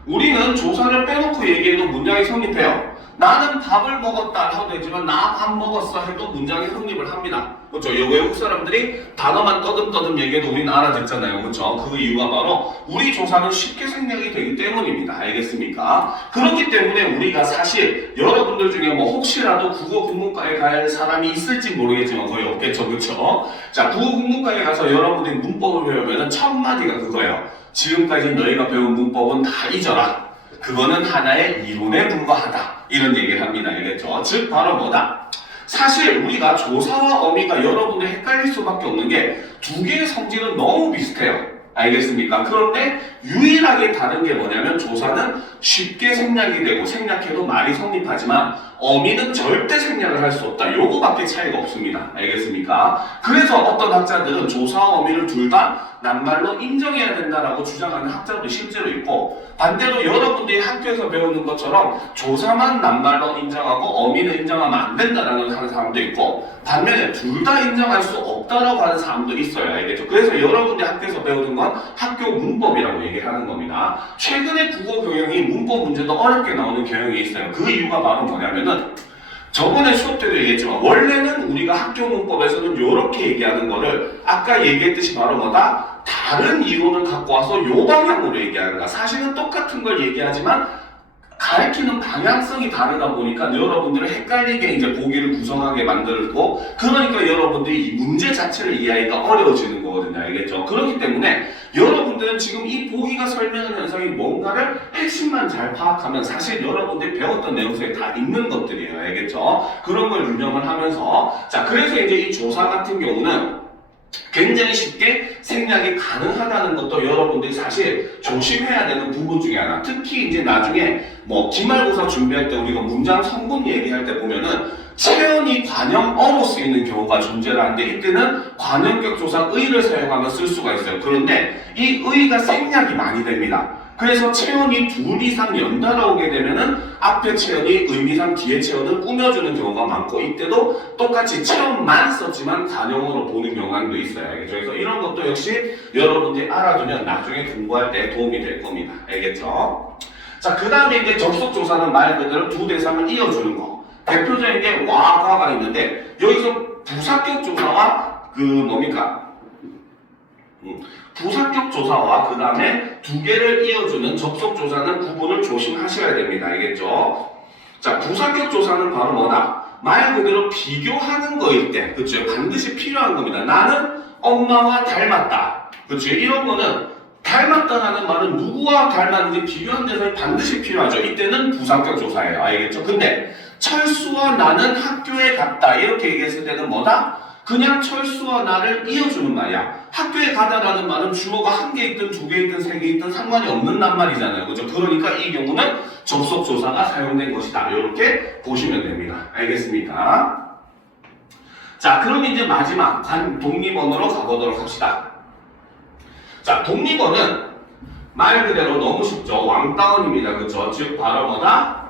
우리는 조사를 빼놓고 얘기해도 문장이 성립해요. 나는 밥을 먹었다 하도 되지만 나 밥 먹었어 해도 문장이 성립을 합니다. 그렇죠? 외국 사람들이 단어만 떠듬떠듬 얘기해도 우리는 알아듣잖아요. 그렇죠? 그 이유가 바로 우리 조사는 쉽게 생략이 되기 때문입니다. 알겠습니까? 그렇기 때문에 우리가 사실 여러분들 중에 혹시라도 국어 국문과에 갈 사람이 있을지 모르겠지만 거의 없겠죠. 그렇죠? 자, 국어 국문과에 가서 여러분들이 문법을 배우면 첫 마디가 그거예요. 지금까지 너희가 배운 문법은 다 잊어라. 그거는 하나의 이론에 불과하다. 이런 얘기를 합니다. 알겠죠? 즉 바로 뭐다? 사실 우리가 조사와 어미가 여러분들 헷갈릴 수밖에 없는 게 두 개의 성질은 너무 비슷해요. 알겠습니까? 그런데 유일하게 다른 게 뭐냐면 조사는 쉽게 생략이 되고 생략해도 말이 성립하지만 어미는 절대 생략을 할 수 없다. 요거밖에 차이가 없습니다. 알겠습니까? 그래서 어떤 학자들은 조사와 어미를 둘 다 낱말로 인정해야 된다라고 주장하는 학자도 실제로 있고 반대로 여러분들이 학교에서 배우는 것처럼 조사만 낱말로 인정하고 어미는 인정하면 안 된다라는 하는 사람도 있고 반면에 둘 다 인정할 수 없다라고 하는 사람도 있어요. 알겠죠? 그래서 여러분들이 학교에서 배우는 건 학교 문법이라고 얘기하는 겁니다. 최근에 국어 경영이 문법 문제도 어렵게 나오는 경향이 있어요. 그 이유가 바로 뭐냐면은 저번에 수업 때도 얘기했지만 원래는 우리가 학교 문법에서는 이렇게 얘기하는 거를 아까 얘기했듯이 바로 뭐다? 다른 이론을 갖고 와서 요 방향으로 얘기하는 거야. 사실은 똑같은 걸 얘기하지만 가르치는 방향성이 다르다 보니까 여러분들을 헷갈리게 이제 보기를 구성하게 만들고 그러니까 여러분들이 이 문제 자체를 이해하기가 어려워지는 거거든요. 알겠죠? 그렇기 때문에 여러분들은 지금 이 보기가 설명하는 현상이 뭔가를 핵심만 잘 파악하면 사실 여러분들이 배웠던 내용 속에 다 있는 것들이에요. 알겠죠? 그런 걸 유념을 하면서 자 그래서 이제 이 조사 같은 경우는 굉장히 쉽게 생략이 가능하다는 것도 여러분들이 사실 조심해야 되는 부분 중에 하나. 특히 이제 나중에 기말고사 준비할 때 우리가 문장 성분 얘기할 때 보면은 체언이 관형어로 쓰이는 경우가 존재를 하는데 이때는 관형격 조사 의를 사용하면 쓸 수가 있어요. 그런데 이 의가 생략이 많이 됩니다. 그래서 체언이 둘 이상 연달아 오게 되면은 앞에 체언이 의미상 뒤에 체언을 꾸며주는 경우가 많고 이때도 똑같이 체언만 썼지만 관형어로 보는 경향도 있어요. 알겠죠? 그래서 이런 것도 역시 여러분들이 알아두면 나중에 공부할 때 도움이 될 겁니다. 알겠죠? 자, 그 다음에 이제 접속조사는 말 그대로 두 대상을 이어주는 거. 대표적인 게 와과가 있는데 여기서 부사격 조사와 부사격 조사와 그 다음에 두 개를 이어주는 접속 조사는 구분을 조심하셔야 됩니다. 알겠죠? 자, 부사격 조사는 바로 뭐다? 말 그대로 비교하는 거일 때, 그렇죠? 반드시 필요한 겁니다. 나는 엄마와 닮았다. 그렇죠? 이런 거는 닮았다라는 말은 누구와 닮았는지 비교하는 데서 반드시 필요하죠. 이때는 부사격 조사예요. 알겠죠? 근데 철수와 나는 학교에 갔다 이렇게 얘기했을 때는 뭐다? 그냥 철수와 나를 이어주는 말이야. 학교에 가다라는 말은 주어가 한 개 있든 두 개 있든 세 개 있든 상관이 없는 낱말이잖아요. 그죠? 그러니까 이 경우는 접속조사가 사용된 것이다. 이렇게 보시면 됩니다. 알겠습니까? 자, 그럼 이제 마지막 독립언어로 가보도록 합시다. 자, 독립어는 말 그대로 너무 쉽죠. 왕따언입니다. 그죠? 즉, 바로 뭐다?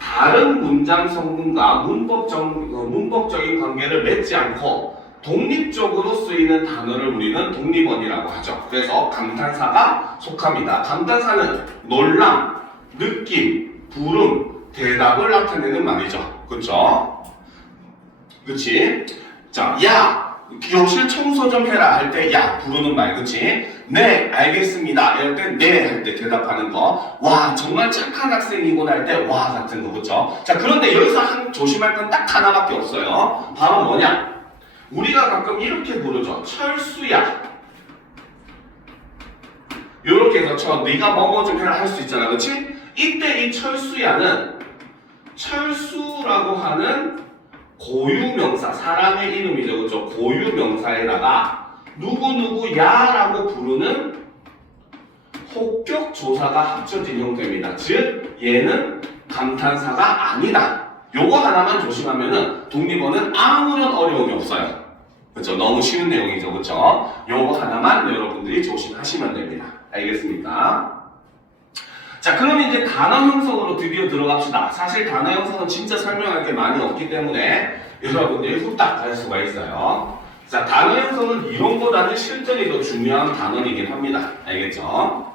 다른 문장 성분과 문법적인 관계를 맺지 않고 독립적으로 쓰이는 단어를 우리는 독립언이라고 하죠. 그래서 감탄사가 속합니다. 감탄사는 놀람, 느낌, 부름, 대답을 나타내는 말이죠. 그쵸? 그치? 자, 야! 교실 청소 좀 해라 할 때 야 부르는 말, 그치? 네, 알겠습니다. 이럴 때 네 할 때 대답하는 거. 와, 정말 착한 학생이구나 할 때 와 같은 거, 그쵸? 자, 그런데 여기서 조심할 건 딱 하나밖에 없어요. 바로 뭐냐? 우리가 가끔 이렇게 부르죠. 철수야. 이렇게 해서 네가 뭐뭐 좀 해라 할 수 있잖아, 그렇지? 이때 이 철수야는 철수라고 하는 고유명사, 사람의 이름이죠, 그렇죠? 고유명사에다가 누구누구야라고 부르는 혹격조사가 합쳐진 형태입니다. 즉, 얘는 감탄사가 아니다. 요거 하나만 조심하면은 독립어는 아무런 어려움이 없어요. 그렇죠? 너무 쉬운 내용이죠, 그렇죠? 요거 하나만 여러분들이 조심하시면 됩니다. 알겠습니까? 자, 그럼 이제 단어 형성으로 드디어 들어갑시다. 사실 단어 형성은 진짜 설명할 게 많이 없기 때문에 여러분들이 후딱 할 수가 있어요. 자, 단어 형성은 이론보다는 실전이 더 중요한 단어이긴 합니다. 알겠죠?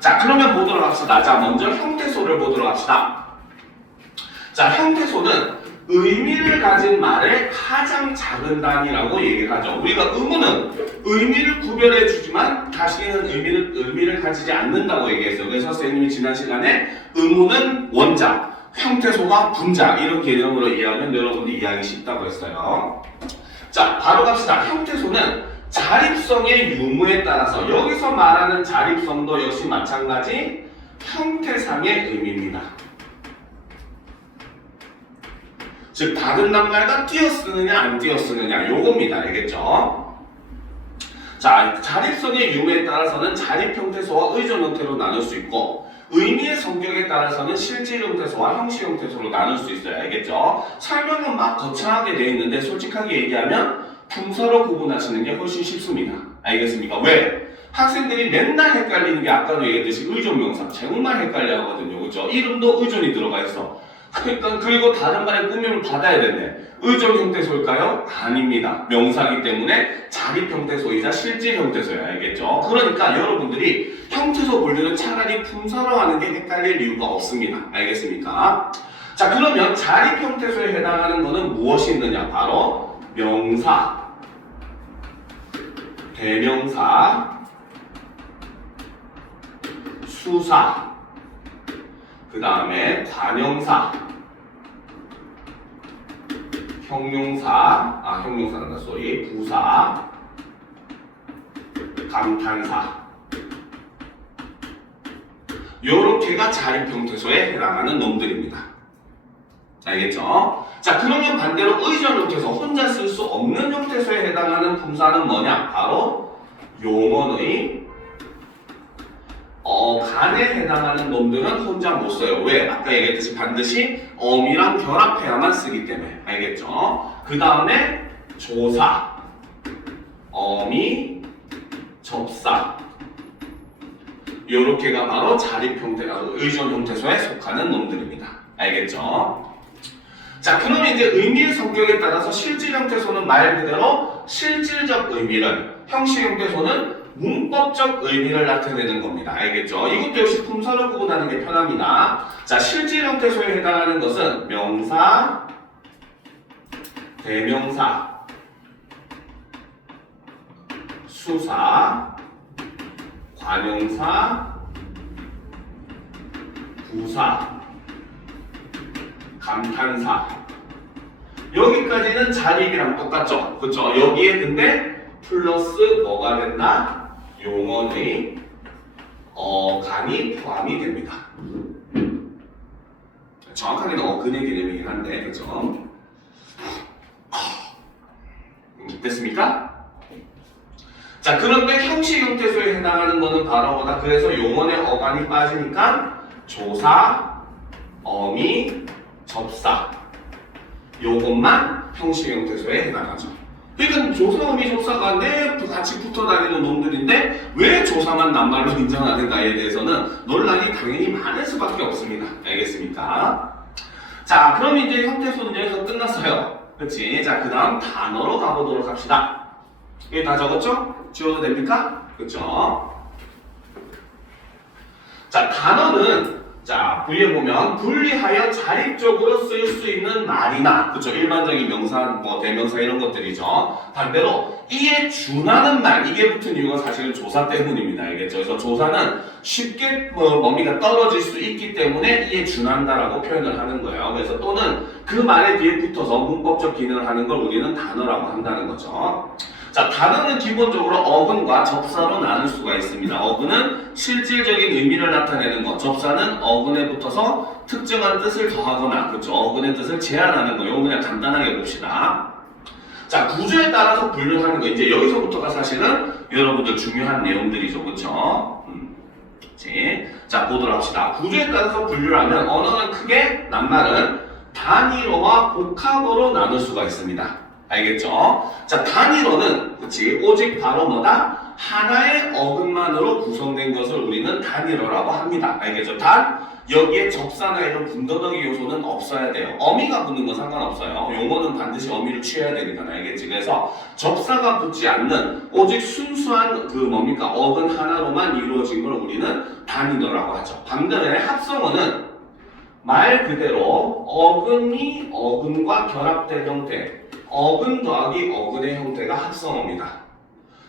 자, 그러면 보도록 합시다. 자, 먼저 형태소를 보도록 합시다. 자, 형태소는 의미를 가진 말의 가장 작은 단위라고 얘기를 하죠. 우리가 의문은 의미를 구별해 주지만 다시는 의미를 가지지 않는다고 얘기했어요. 그래서 선생님이 지난 시간에 의문은 원자, 형태소가 분자 이런 개념으로 이해하면 여러분들이 이해하기 쉽다고 했어요. 자, 바로 갑시다. 형태소는 자립성의 유무에 따라서 여기서 말하는 자립성도 역시 마찬가지 형태상의 의미입니다. 즉 다른 낱말과 띄어쓰느냐 안 띄어쓰느냐 요겁니다. 알겠죠? 자, 자립성의 유무에 따라서는 자립 형태소와 의존 형태로 나눌 수 있고 의미의 성격에 따라서는 실질 형태소와 형식 형태소로 나눌 수 있어요. 알겠죠? 설명은 막 거창하게 되어 있는데 솔직하게 얘기하면 품사로 구분하시는 게 훨씬 쉽습니다. 알겠습니까? 왜? 학생들이 맨날 헷갈리는 게 아까도 얘기했듯이 의존명사 정말 헷갈려 하거든요. 그렇죠? 이름도 의존이 들어가 있어. 그러니까 그리고 다른 말의 꾸밈을 받아야 되네. 의존 형태소일까요? 아닙니다. 명사이기 때문에 자립 형태소이자 실질 형태소예요. 알겠죠? 그러니까 여러분들이 형태소 볼 때는 차라리 품사로 하는 게 헷갈릴 이유가 없습니다. 알겠습니까? 자, 그러면 자립 형태소에 해당하는 것은 무엇이 있느냐? 바로 명사, 대명사, 수사, 그 다음에 관형사, 형용사란다, 부사, 감탄사. 요렇게가 자립 형태소에 해당하는 놈들입니다. 알겠죠? 자, 그러면 반대로 의존 형태소, 혼자 쓸 수 없는 형태소에 해당하는 품사는 뭐냐? 바로 용언의 간에 해당하는 놈들은 혼자 못 써요. 왜? 아까 얘기했듯이 반드시 어미랑 결합해야만 쓰기 때문에. 알겠죠? 그 다음에 조사, 어미, 접사. 요렇게가 바로 자립 형태가 의존 형태소에 속하는 놈들입니다. 알겠죠? 자, 그러면 이제 의미의 성격에 따라서 실질 형태소는 말 그대로 실질적 의미를, 형식 형태소는 문법적 의미를 나타내는 겁니다. 알겠죠? 이것도 역시 품사로 구분하는 게 편합니다. 자, 실질 형태소에 해당하는 것은 명사, 대명사, 수사, 관형사, 부사, 감탄사. 여기까지는 자립이랑 똑같죠? 그쵸? 여기에 근데 플러스 뭐가 된다? 용언의 간이 포함이 됩니다. 정확하게는 어근의 개념이긴 한데, 그죠? 됐습니까? 자, 그런데 형식 형태소에 해당하는 거는 바로 뭐다? 그래서 용언의 어간이 빠지니까 조사, 어미, 접사. 요것만 형식 형태소에 해당하죠. 그러니까 조사, 어미, 접사가 같이 붙어 다니는 놈들인데 왜 조사만 낱말로 인정하는가에 대해서는 논란이 당연히 많을 수밖에 없습니다. 알겠습니까? 자, 그럼 이제 형태소는 여기서 끝났어요. 그렇지? 자, 그 다음 단어로 가보도록 합시다. 이게 다 적었죠? 지워도 됩니까? 그렇죠? 자, 단어는 자, V에 보면 분리하여 자립적으로 쓰일 수 있는 말이나, 그쵸? 일반적인 명사, 뭐 대명사 이런 것들이죠. 반대로 이에 준하는 말, 이게 붙은 이유가 사실은 조사 때문입니다. 알겠죠? 그래서 조사는 쉽게 뭡니까 떨어질 수 있기 때문에 이에 준한다라고 표현을 하는 거예요. 그래서 또는 그 말에 뒤에 붙어서 문법적 기능을 하는 걸 우리는 단어라고 한다는 거죠. 자, 단어는 기본적으로 어근과 접사로 나눌 수가 있습니다. 어근은 실질적인 의미를 나타내는 것, 접사는 어근에 붙어서 특정한 뜻을 더하거나, 그렇죠? 어근의 뜻을 제한하는 거. 이거 그냥 간단하게 봅시다. 자, 구조에 따라서 분류하는 거. 이제 여기서부터가 사실은 여러분들 중요한 내용들이죠, 그렇죠? 자, 보도록 합시다. 구조에 따라서 분류를 하면 언어는 크게 낱말은 단위어와 복합어로 나눌 수가 있습니다. 알겠죠? 자, 단위어는 그치 오직 바로 뭐다? 하나의 어근만으로 구성된 것을 우리는 단위어라고 합니다. 알겠죠? 단 여기에 접사나 이런 군더더기 요소는 없어야 돼요. 어미가 붙는 건 상관없어요. 용어는 반드시 어미를 취해야 되니까. 알겠지? 그래서 접사가 붙지 않는 오직 순수한 그 뭡니까? 어근 하나로만 이루어진 걸 우리는 단위어라고 하죠. 반면에 합성어는 말 그대로 어근이 어근과 결합된 형태, 어근 더하기 어근의 형태가 합성어입니다.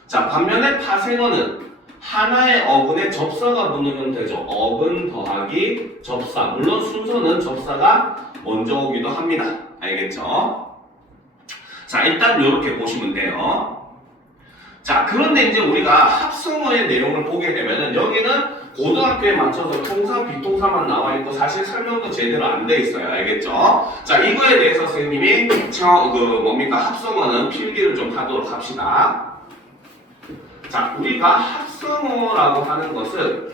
자, 반면에 파생어는 하나의 어근에 접사가 붙는 형태죠. 어근 더하기 접사. 물론 순서는 접사가 먼저 오기도 합니다. 알겠죠? 자, 일단 이렇게 보시면 돼요. 자, 그런데 이제 우리가 합성어의 내용을 보게 되면은 여기는 고등학교에 맞춰서 통사, 비통사만 나와 있고 사실 설명도 제대로 안 돼 있어요. 알겠죠? 자, 이거에 대해서 선생님이 합성어는 필기를 좀 하도록 합시다. 자, 우리가 합성어라고 하는 것은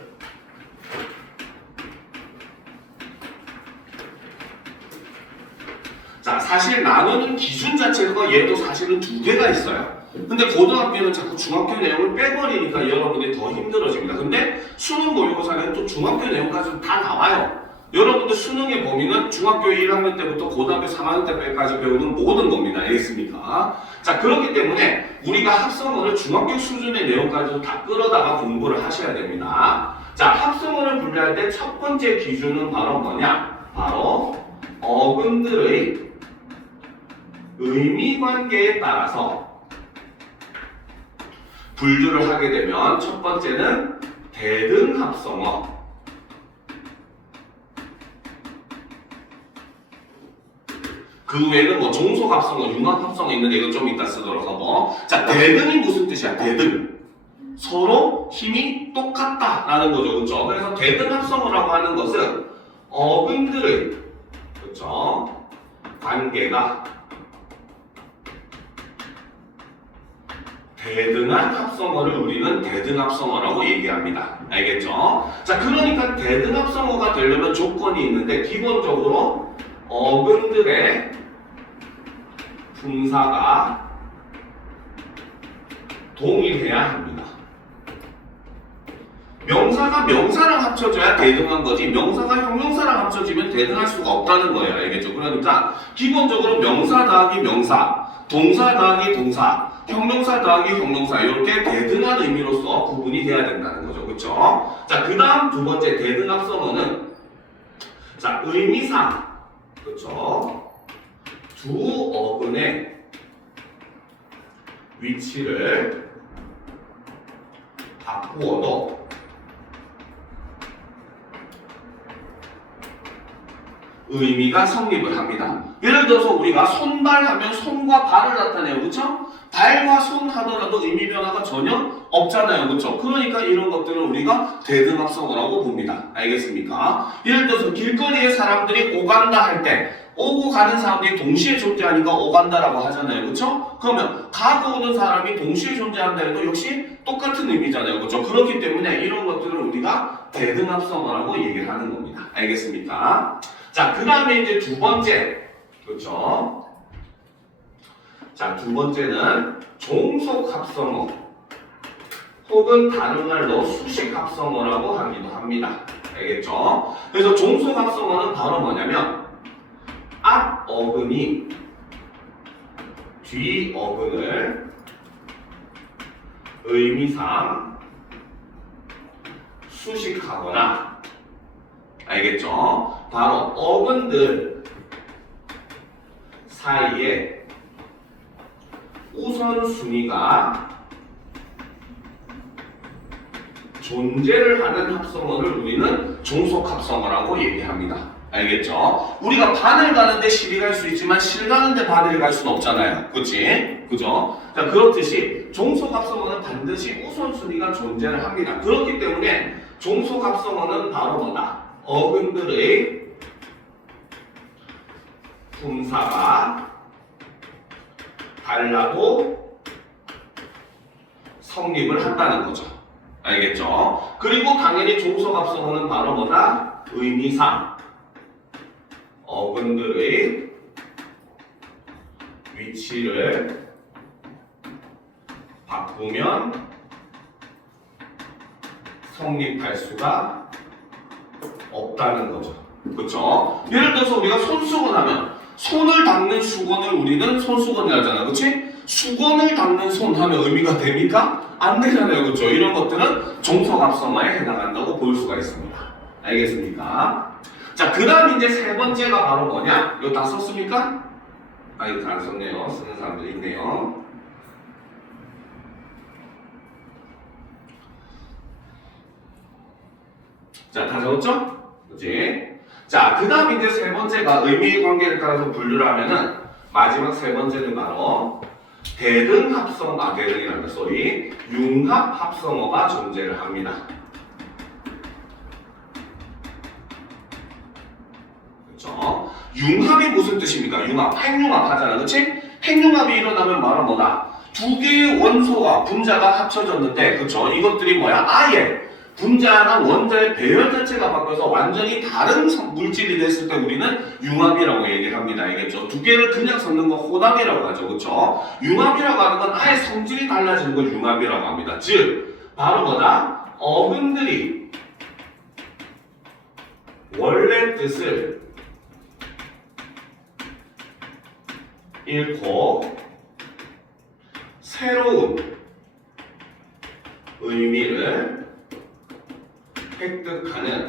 자, 사실 나누는 기준 자체가 얘도 사실은 두 개가 있어요. 근데 고등학교는 자꾸 중학교 내용을 빼버리니까 여러분들이 더 힘들어집니다. 근데 수능 모의고사는 또 중학교 내용까지 다 나와요. 여러분들 수능의 범위는 중학교 1학년 때부터 고등학교 3학년 때까지 배우는 모든 겁니다. 알겠습니까? 자, 그렇기 때문에 우리가 합성어를 중학교 수준의 내용까지도 다 끌어다가 공부를 하셔야 됩니다. 자, 합성어를 분류할 때 첫 번째 기준은 바로 뭐냐? 바로 어근들의 의미 관계에 따라서 분류를 하게 되면 첫 번째는 대등합성어, 그 외에는 뭐 종속합성어, 융합합성어 있는데 이거 좀 이따 쓰도록 하고. 자, 대등이 무슨 뜻이야? 대등. 서로 힘이 똑같다라는 거죠. 그렇죠? 그래서 대등합성어라고 하는 것은 어근들의 그렇죠? 관계가 대등한 합성어를 우리는 대등합성어라고 얘기합니다. 알겠죠? 자, 그러니까 대등합성어가 되려면 조건이 있는데 기본적으로 어근들의 분사가 동일해야 합니다. 명사가 명사랑 합쳐져야 대등한 거지 명사가 형용사랑 합쳐지면 대등할 수가 없다는 거예요. 알겠죠? 그러니까 기본적으로 명사 더하기 명사, 동사 더하기 동사, 형용사 더하기 형용사 이렇게 대등한 의미로서 구분이 돼야 된다는 거죠. 그렇죠? 자, 그 다음 두 번째 대등합성어는 자, 의미상 그렇죠? 두 어근의 위치를 바꾸어도 의미가 성립을 합니다. 예를 들어서 우리가 손발 하면 손과 발을 나타내요. 그렇죠? 발과 손 하더라도 의미 변화가 전혀 없잖아요. 그렇죠? 그러니까 이런 것들을 우리가 대등합성어라고 봅니다. 알겠습니까? 예를 들어서 길거리에 사람들이 오간다 할 때 오고 가는 사람들이 동시에 존재하니까 오간다라고 하잖아요. 그렇죠? 그러면 가고 오는 사람이 동시에 존재한다 해도 역시 똑같은 의미잖아요. 그렇죠? 그렇기 때문에 이런 것들을 우리가 대등합성어라고 얘기를 하는 겁니다. 알겠습니까? 자, 그 다음에 이제 두 번째 그렇죠? 자, 두 번째는 종속합성어 혹은 다른 말로 수식합성어라고 하기도 합니다. 알겠죠? 그래서 종속합성어는 바로 뭐냐면 앞 어근이 뒤 어근을 의미상 수식하거나 알겠죠? 바로 어근들 사이에 우선순위가 존재를 하는 합성어를 우리는 종속합성어라고 얘기합니다. 알겠죠? 우리가 반을 가는데 실이 갈 수 있지만 실 가는데 반을 갈 수는 없잖아요. 그치? 그죠? 자, 그렇듯이 종속합성어는 반드시 우선순위가 존재를 합니다. 그렇기 때문에 종속합성어는 바로 뭐다? 어근들의 품사가 달라도 성립을 한다는 거죠. 알겠죠? 그리고 당연히 종속합성어는 바로 뭐다? 의미상 어근들의 위치를 바꾸면 성립할 수가 없다는 거죠. 그렇죠? 예를 들어서 우리가 손수건하면 손을 닦는 수건을 우리는 손수건이라 하잖아. 그렇지? 수건을 닦는 손 하면 의미가 됩니까? 안 되잖아요. 그렇죠? 이런 것들은 종속합성어에 해당한다고 볼 수가 있습니다. 알겠습니까? 자, 그 다음 이제 세 번째가 바로 뭐냐? 이거 다 썼습니까? 아, 이거 다 안 썼네요. 쓰는 사람들 있네요. 자, 다 적었죠? 그치? 자, 그 다음 이제 세 번째가 의미 관계를 따라서 분류를 하면은 마지막 세 번째는 바로 대등합성, 대등이란다, 소리. 융합합성어가 존재를 합니다. 그렇죠? 융합이 무슨 뜻입니까? 융합, 핵융합 하잖아, 그렇지? 핵융합이 일어나면 바로 뭐다? 두 개의 원소가 분자가 합쳐졌는데, 그렇죠? 이것들이 뭐야? 아예 분자나 원자의 배열 자체가 바뀌어서 완전히 다른 물질이 됐을 때 우리는 융합이라고 얘기를 합니다. 알겠죠? 두 개를 그냥 섞는 건 혼합이라고 하죠. 그렇죠? 융합이라고 하는 건 아예 성질이 달라지는 걸 융합이라고 합니다. 즉, 바로 뭐다? 어근들이 원래 뜻을 잃고 새로운 의미를 획득하는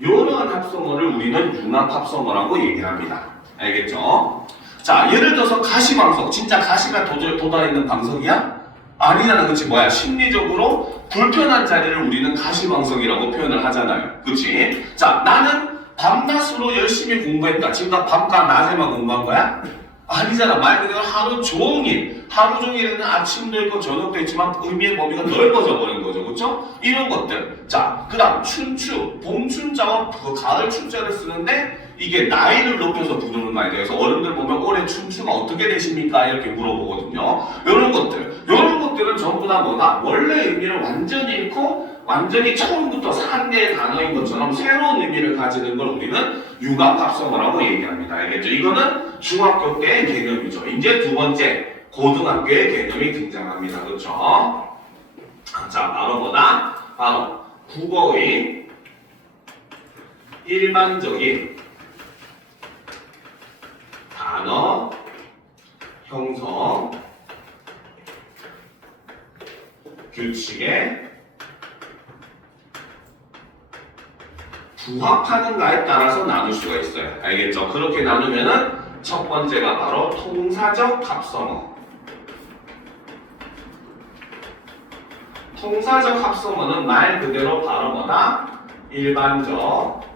이러한 합성어를 우리는 융합합성어라고 얘기합니다. 알겠죠? 자, 예를 들어서 가시방석. 진짜 가시가 돋아있는 방석이야? 아니잖아. 그치? 뭐야? 심리적으로 불편한 자리를 우리는 가시방석이라고 표현을 하잖아요. 그치? 자, 나는 밤낮으로 열심히 공부했다. 지금 밤과 낮에만 공부한 거야? 아니잖아. 말 그대로 하루 종일 아침도 있고 저녁도 있지만 의미의 범위가 넓어져 버린 거죠. 그렇죠? 이런 것들. 자, 그 다음 춘추, 봄춘자와 가을 춘자를 쓰는데 이게 나이를 높여서 부르는 말이에요. 그래서 어른들 보면 올해 춘추가 어떻게 되십니까? 이렇게 물어보거든요. 이런 것들은 전부 다 뭐다? 원래 의미를 완전히 잃고 완전히 처음부터 산계의 단어인 것처럼 새로운 의미를 가지는 걸 우리는 융합합성어라고 얘기합니다. 알겠죠? 이거는 중학교 때의 개념이죠. 이제 두 번째, 고등학교의 개념이 등장합니다. 그렇죠? 자, 바로 뭐다? 바로 국어의 일반적인 단어 형성 규칙에 부합하는가에 따라서 나눌 수가 있어요. 알겠죠? 그렇게 나누면은 첫 번째가 바로 통사적 합성어. 통사적 합성어는 말 그대로 바로 뭐다? 일반적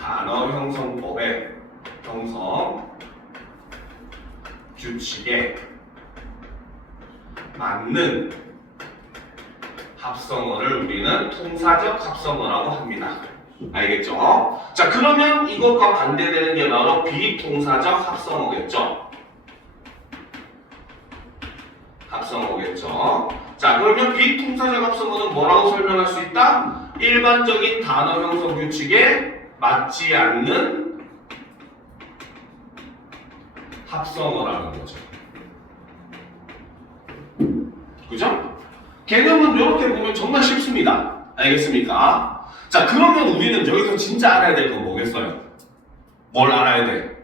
단어 형성법의 형성 규칙에 맞는 합성어를 우리는 통사적 합성어라고 합니다. 알겠죠? 자, 그러면 이것과 반대되는 게 바로 비통사적 합성어겠죠? 합성어겠죠? 자, 그러면 비통사적 합성어는 뭐라고 설명할 수 있다? 일반적인 단어 형성 규칙에 맞지 않는 합성어라는 거죠. 그죠? 개념은 이렇게 보면 정말 쉽습니다. 알겠습니까? 자, 그러면 우리는 여기서 진짜 알아야 될 건 뭐겠어요? 뭘 알아야 돼?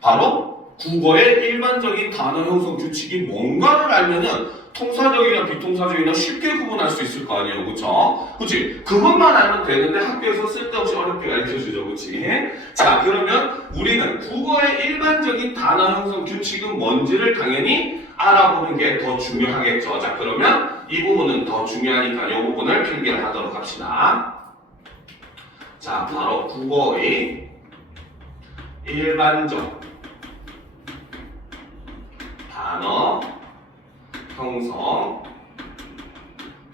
바로 국어의 일반적인 단어 형성 규칙이 뭔가를 알면은 통사적이냐 비통사적이냐 쉽게 구분할 수 있을 거 아니에요, 그쵸? 그치? 그것만 알면 되는데 학교에서 쓸데없이 어렵게 가르쳐주죠, 그치? 자, 그러면 우리는 국어의 일반적인 단어 형성 규칙은 뭔지를 당연히 알아보는 게 더 중요하겠죠. 자, 그러면 이 부분은 더 중요하니까 이 부분을 필기를 하도록 합시다. 자, 바로 국어의 일반적 단어 형성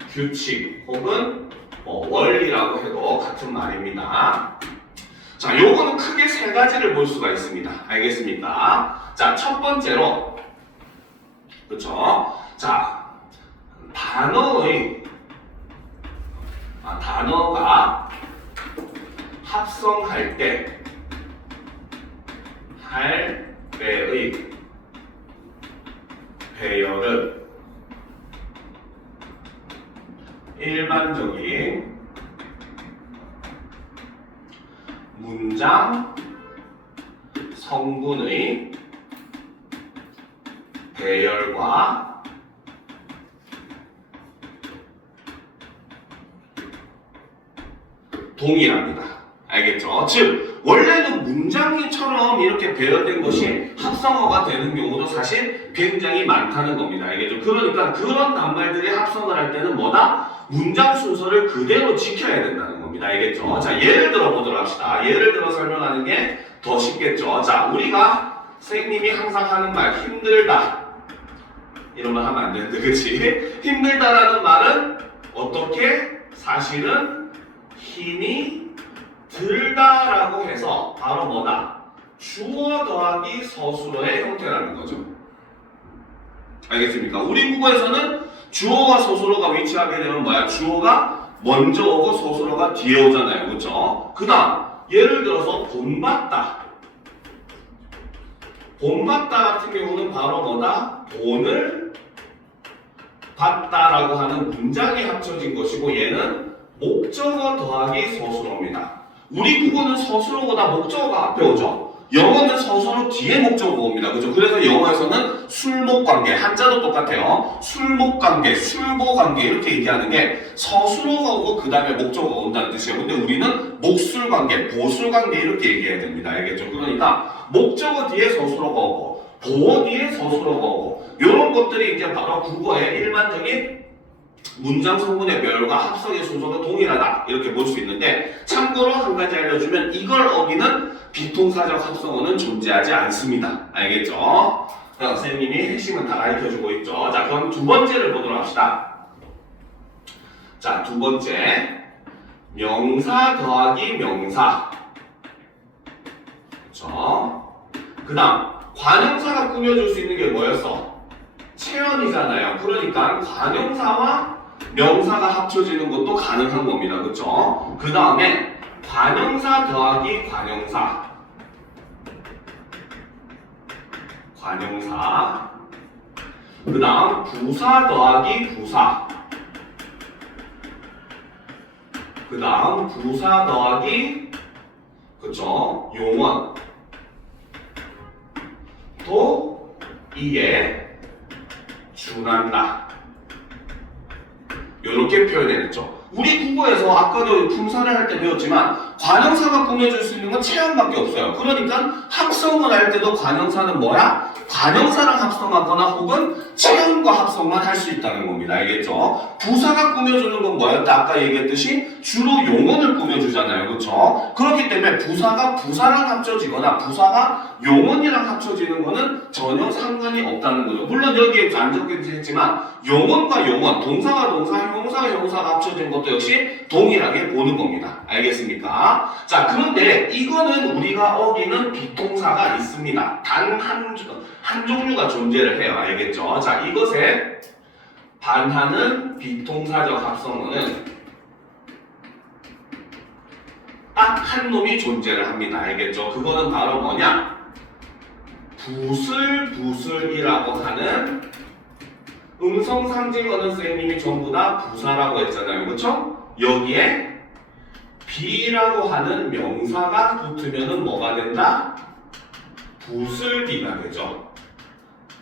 규칙 혹은 원리라고 해도 같은 말입니다. 자, 요거는 크게 세 가지를 볼 수가 있습니다. 알겠습니까? 자, 첫 번째로 그렇죠? 자, 단어가 합성할 때의 배열은 일반적인 문장 성분의 배열과 동일합니다. 알겠죠? 즉 원래는 문장처럼 이렇게 배열된 것이 합성어가 되는 경우도 사실 굉장히 많다는 겁니다. 알겠죠? 그러니까 그런 낱말들이 합성을 할 때는 뭐다? 문장 순서를 그대로 지켜야 된다는 겁니다. 알겠죠? 자, 예를 들어 보도록 합시다. 예를 들어 설명하는 게 더 쉽겠죠? 자, 우리가 선생님이 항상 하는 말 힘들다 이런 말 하면 안 되는데, 그치? 힘들다라는 말은 어떻게? 사실은 힘이 들다라고 해서 바로 뭐다? 주어 더하기 서술어의 형태라는 거죠. 알겠습니까? 우리 국어에서는 주어와 서술어가 위치하게 되면 뭐야? 주어가 먼저 오고 서술어가 뒤에 오잖아요. 그렇죠? 그 다음 예를 들어서 본받다. 본받다 같은 경우는 바로 뭐다? 돈을 받다라고 하는 문장이 합쳐진 것이고 얘는 목적어 더하기 서술어입니다. 우리 국어는 서술어보다 목적어가 앞에 오죠. 영어는 서술어 뒤에 목적어가 옵니다. 그죠? 그래서 영어에서는 술목관계, 한자도 똑같아요. 술목관계, 술보관계 이렇게 얘기하는 게 서술어가 오고 그 다음에 목적어가 온다는 뜻이에요. 근데 우리는 목술관계, 보술관계 이렇게 얘기해야 됩니다. 알겠죠? 그러니까 목적어 뒤에 서술어가 오고 보어 뒤에 서술어가 오고 이런 것들이 이제 바로 국어의 일반적인 문장 성분의 배열과 합성의 순서가 동일하다 이렇게 볼 수 있는데, 참고로 한 가지 알려주면 이걸 어기는 비통사적 합성어는 존재하지 않습니다. 알겠죠? 선생님이 핵심은 다 가르쳐주고 있죠. 자, 그럼 두 번째를 보도록 합시다. 자, 두 번째 명사 더하기 명사. 그렇죠? 그 다음 관형사가 꾸며줄 수 있는 게 뭐였어? 체언이잖아요. 그러니까 관형사와 명사가 합쳐지는 것도 가능한 겁니다. 그렇죠? 그 다음에 관형사 더하기 관형사. 그 다음 부사 더하기 부사. 그 다음 부사 더하기 그쵸? 용언. 또 이에 준한다. 이렇게 표현해냈죠. 우리 국어에서 아까도 품사를 할 때 배웠지만 관형사가 꾸며줄 수 있는 건 체험밖에 없어요. 그러니까 합성을 할 때도 관형사는 뭐야? 관형사랑 합성하거나 혹은 체험과 합성만 할 수 있다는 겁니다. 알겠죠? 부사가 꾸며주는 건 뭐였다? 아까 얘기했듯이 주로 용언을 꾸며주잖아요. 그렇죠? 그렇기 때문에 부사가 부사랑 합쳐지거나 부사가 용언이랑 합쳐지는 거는 전혀 상관이 없다는 거죠. 물론 여기에 안 적혀져 있지만 용언과 용언, 동사와 동사, 형용사와 형용사가 합쳐진 것도 역시 동일하게 보는 겁니다. 알겠습니까? 자, 그런데 이거는 우리가 어기는 비동사가 있습니다. 단 한 종류가 존재를 해요. 알겠죠? 자, 이것에 반하는 비동사적 합성어는 딱 한 놈이 존재를 합니다. 알겠죠? 그거는 바로 뭐냐? 부슬부슬이라고 하는 음성상징어는 선생님이 전부 다 부사라고 했잖아요. 그렇죠? 여기에 비라고 하는 명사가 붙으면은 뭐가 된다? 부슬비가 되죠.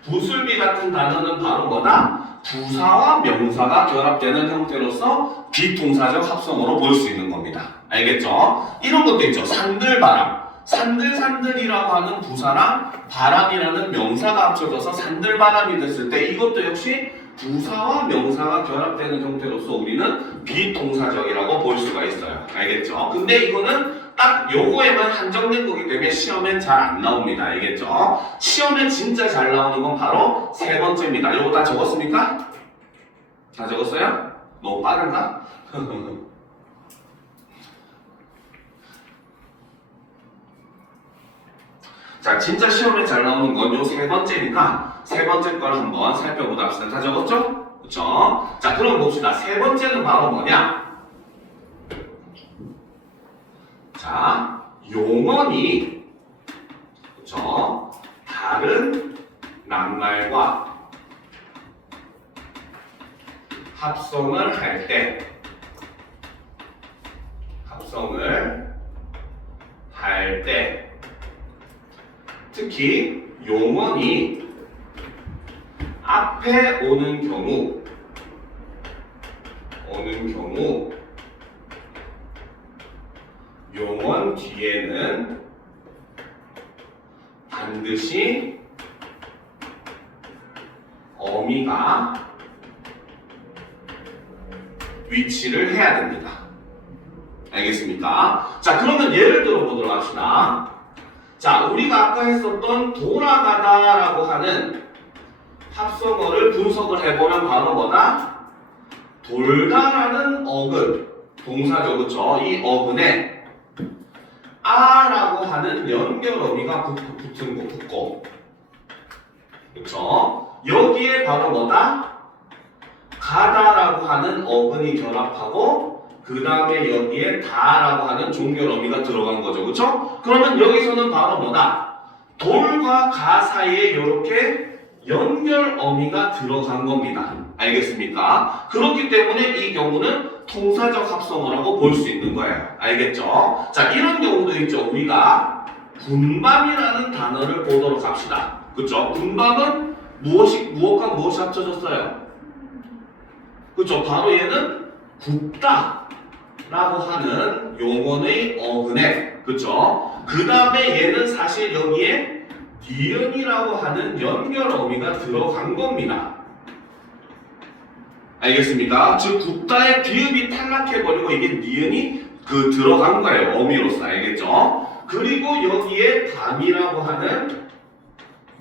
부슬비 같은 단어는 바로 뭐다? 부사와 명사가 결합되는 형태로서 비동사적 합성어로 볼 수 있는 겁니다. 알겠죠? 이런 것도 있죠. 산들바람. 산들산들이라고 하는 부사랑 바람이라는 명사가 합쳐져서 산들바람이 됐을 때 이것도 역시 부사와 명사가 결합되는 형태로서 우리는 비동사적이라고 볼 수가 있어요. 알겠죠? 근데 이거는 딱 요거에만 한정된 거기 때문에 시험엔 잘 안 나옵니다. 알겠죠? 시험에 진짜 잘 나오는 건 바로 세 번째입니다. 요거 다 적었습니까? 다 적었어요? 너무 빠른가? 자, 진짜 시험에 잘 나오는 건 요 세 번째니까 세 번째 걸 한번 살펴보도록 합시다. 다 적었죠? 그쵸? 자, 그럼 봅시다. 세 번째는 바로 뭐냐? 자, 용언이 그쵸? 다른 낱말과 합성을 할 때 특히 용언이 앞에 오는 경우 용언 뒤에는 반드시 어미가 위치를 해야 됩니다. 알겠습니까? 자, 그러면 예를 들어 보도록 합시다. 자, 우리가 아까 했었던 돌아가다라고 하는 합성어를 분석을 해보면 바로 뭐다? 돌다라는 어근, 동사죠, 그쵸? 이 어근에 아라고 하는 연결어미가 붙고, 그쵸? 여기에 바로 뭐다? 가다라고 하는 어근이 결합하고 그 다음에 여기에 다라고 하는 종결어미가 들어간 거죠. 그쵸? 그러면 여기서는 바로 뭐다? 돌과 가 사이에 이렇게 연결어미가 들어간 겁니다. 알겠습니까? 그렇기 때문에 이 경우는 통사적 합성어라고 볼 수 있는 거예요. 알겠죠? 자, 이런 경우도 있죠. 우리가 분밤이라는 단어를 보도록 합시다. 그쵸? 분밤은 무엇과 무엇이 합쳐졌어요? 그쵸? 바로 얘는 굽다 라고 하는 용언의 어근에, 그쵸? 그 다음에 얘는 사실 여기에 니은이라고 하는 연결어미가 들어간 겁니다. 알겠습니까? 즉 굽다의 비읍이 탈락해버리고 이게 니은이 들어간 거예요. 어미로서. 알겠죠? 그리고 여기에 담이라고 하는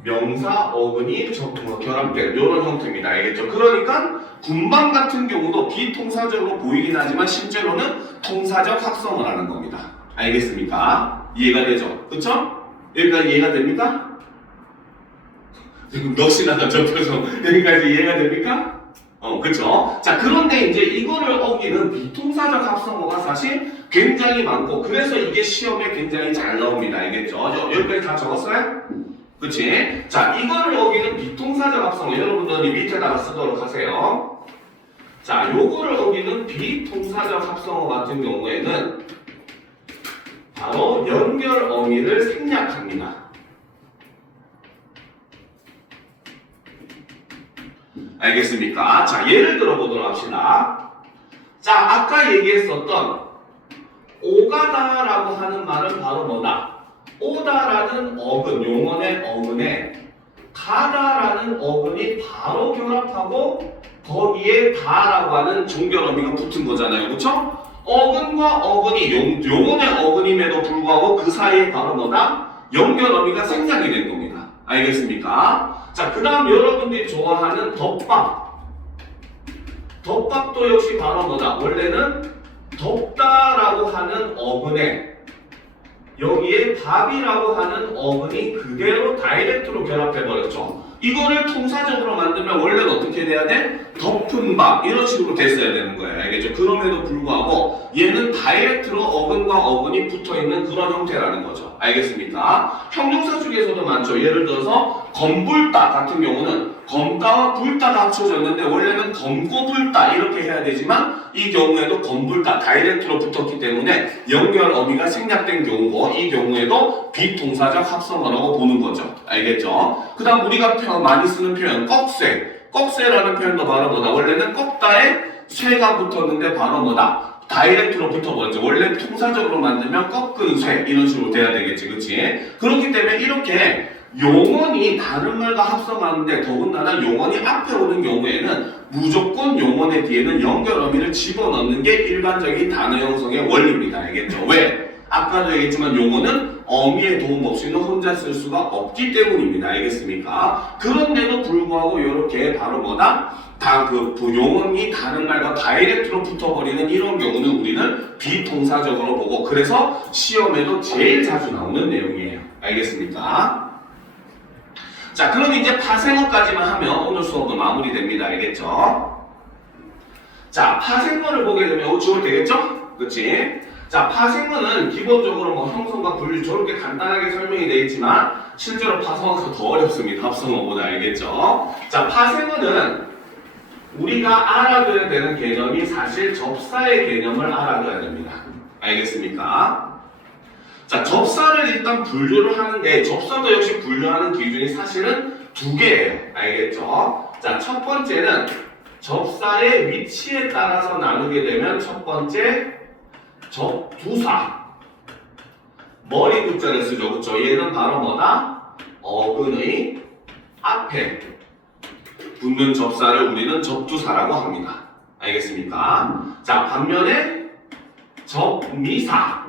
명사 어근이 결합된 이런 형태입니다. 알겠죠? 그러니까 군방 같은 경우도 비통사적으로 보이긴 하지만 실제로는 통사적 합성어라는 겁니다. 알겠습니까? 이해가 되죠? 그쵸? 여기까지 이해가 됩니까? 지금 넋이나가 접혀서 여기까지 이해가 됩니까? 그쵸? 자, 그런데 이제 이거를 어기는 비통사적 합성어가 사실 굉장히 많고 그래서 이게 시험에 굉장히 잘 나옵니다. 알겠죠? 여기까지 다 적었어요? 그치? 자, 이거를 어기는 비통사적 합성어 여러분들이 밑에다가 쓰도록 하세요. 자, 요거를 어기는 비통사적 합성어 같은 경우에는 바로 연결 어미를 생략합니다. 알겠습니까? 자, 예를 들어 보도록 합시다. 자, 아까 얘기했었던 오가다라고 하는 말은 바로 뭐다? 오다라는 어근, 용언의 어근에 가다라는 어근이 바로 결합하고 거기에 다라고 하는 종결어미가 붙은 거잖아요. 그쵸? 어근과 어근이 용언의 어근임에도 불구하고 그 사이에 바로 뭐다? 연결어미가 생략이 된 겁니다. 알겠습니까? 자, 그 다음 여러분들이 좋아하는 덮밥. 덮밥도 역시 바로 뭐다? 원래는 덥다라고 하는 어근에 여기에 밥이라고 하는 어근이 그대로 다이렉트로 결합해버렸죠. 이거를 통사적으로 만들면 원래는 어떻게 돼야 돼? 덮은 밥 이런 식으로 됐어야 되는 거예요. 알겠죠? 그럼에도 불구하고 얘는 다이렉트로 어근과 어근이 붙어있는 그런 형태라는 거죠. 알겠습니까? 형용사 중에서도 많죠. 예를 들어서 검불다 같은 경우는 검다와 불다가 합쳐졌는데 원래는 검고불다 이렇게 해야 되지만 이 경우에도 검불다 다이렉트로 붙었기 때문에 연결 어미가 생략된 경우고 이 경우에도 비동사적 합성어라고 보는 거죠. 알겠죠? 그 다음 우리가 많이 쓰는 표현 꺽쇠. 꺽쇠라는 표현도 바로 뭐다? 원래는 꺾다에 쇠가 붙었는데 바로 뭐다? 다이렉트로 붙어버렸죠. 원래 통사적으로 만들면 꺾은 쇠 이런 식으로 돼야 되겠지, 그치? 그렇기 때문에 이렇게 용언이 다른 말과 합성하는데 더군다나 용언이 앞에 오는 경우에는 무조건 용언의 뒤에는 연결 어미를 집어넣는 게 일반적인 단어 형성의 원리입니다. 알겠죠? 왜? 아까도 얘기했지만 용어는 어미의 도움 없이는 혼자 쓸 수가 없기 때문입니다. 알겠습니까? 그런데도 불구하고 이렇게 바로 뭐다? 용어이 다른 말과 다이렉트로 붙어버리는 이런 경우는 우리는 비동사적으로 보고 그래서 시험에도 제일 자주 나오는 내용이에요. 알겠습니까? 자, 그럼 이제 파생어까지만 하면 오늘 수업은 마무리됩니다. 알겠죠? 자, 파생어를 보게 되면 지워도 되겠죠? 그치? 자, 파생어는 기본적으로 뭐 형성과 분류 저렇게 간단하게 설명이 되어 있지만 실제로 파생어가 더 어렵습니다. 합성어보다. 알겠죠? 자, 파생어는 우리가 알아둬야 되는 개념이 사실 접사의 개념을 알아둬야 됩니다. 알겠습니까? 자, 접사를 일단 분류를 하는데 접사도 역시 분류하는 기준이 사실은 두 개예요. 알겠죠? 자, 첫 번째는 접사의 위치에 따라서 나누게 되면 첫 번째 접두사 머리 두자를 쓰죠. 그쵸? 얘는 바로 뭐다? 어근의 앞에 붙는 접사를 우리는 접두사라고 합니다. 알겠습니까? 자, 반면에 접미사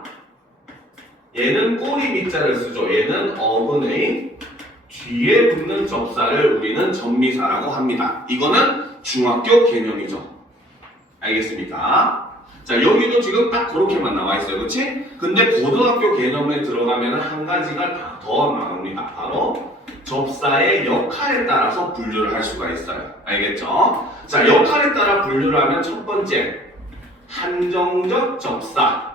얘는 꼬리 밑자를 쓰죠. 얘는 어근의 뒤에 붙는 접사를 우리는 접미사라고 합니다. 이거는 중학교 개념이죠. 알겠습니까? 자, 여기도 지금 딱 그렇게만 나와 있어요. 그치? 근데 고등학교 개념에 들어가면 한 가지가 더 나옵니다. 바로 접사의 역할에 따라서 분류를 할 수가 있어요. 알겠죠? 자, 역할에 따라 분류를 하면 첫 번째, 한정적 접사.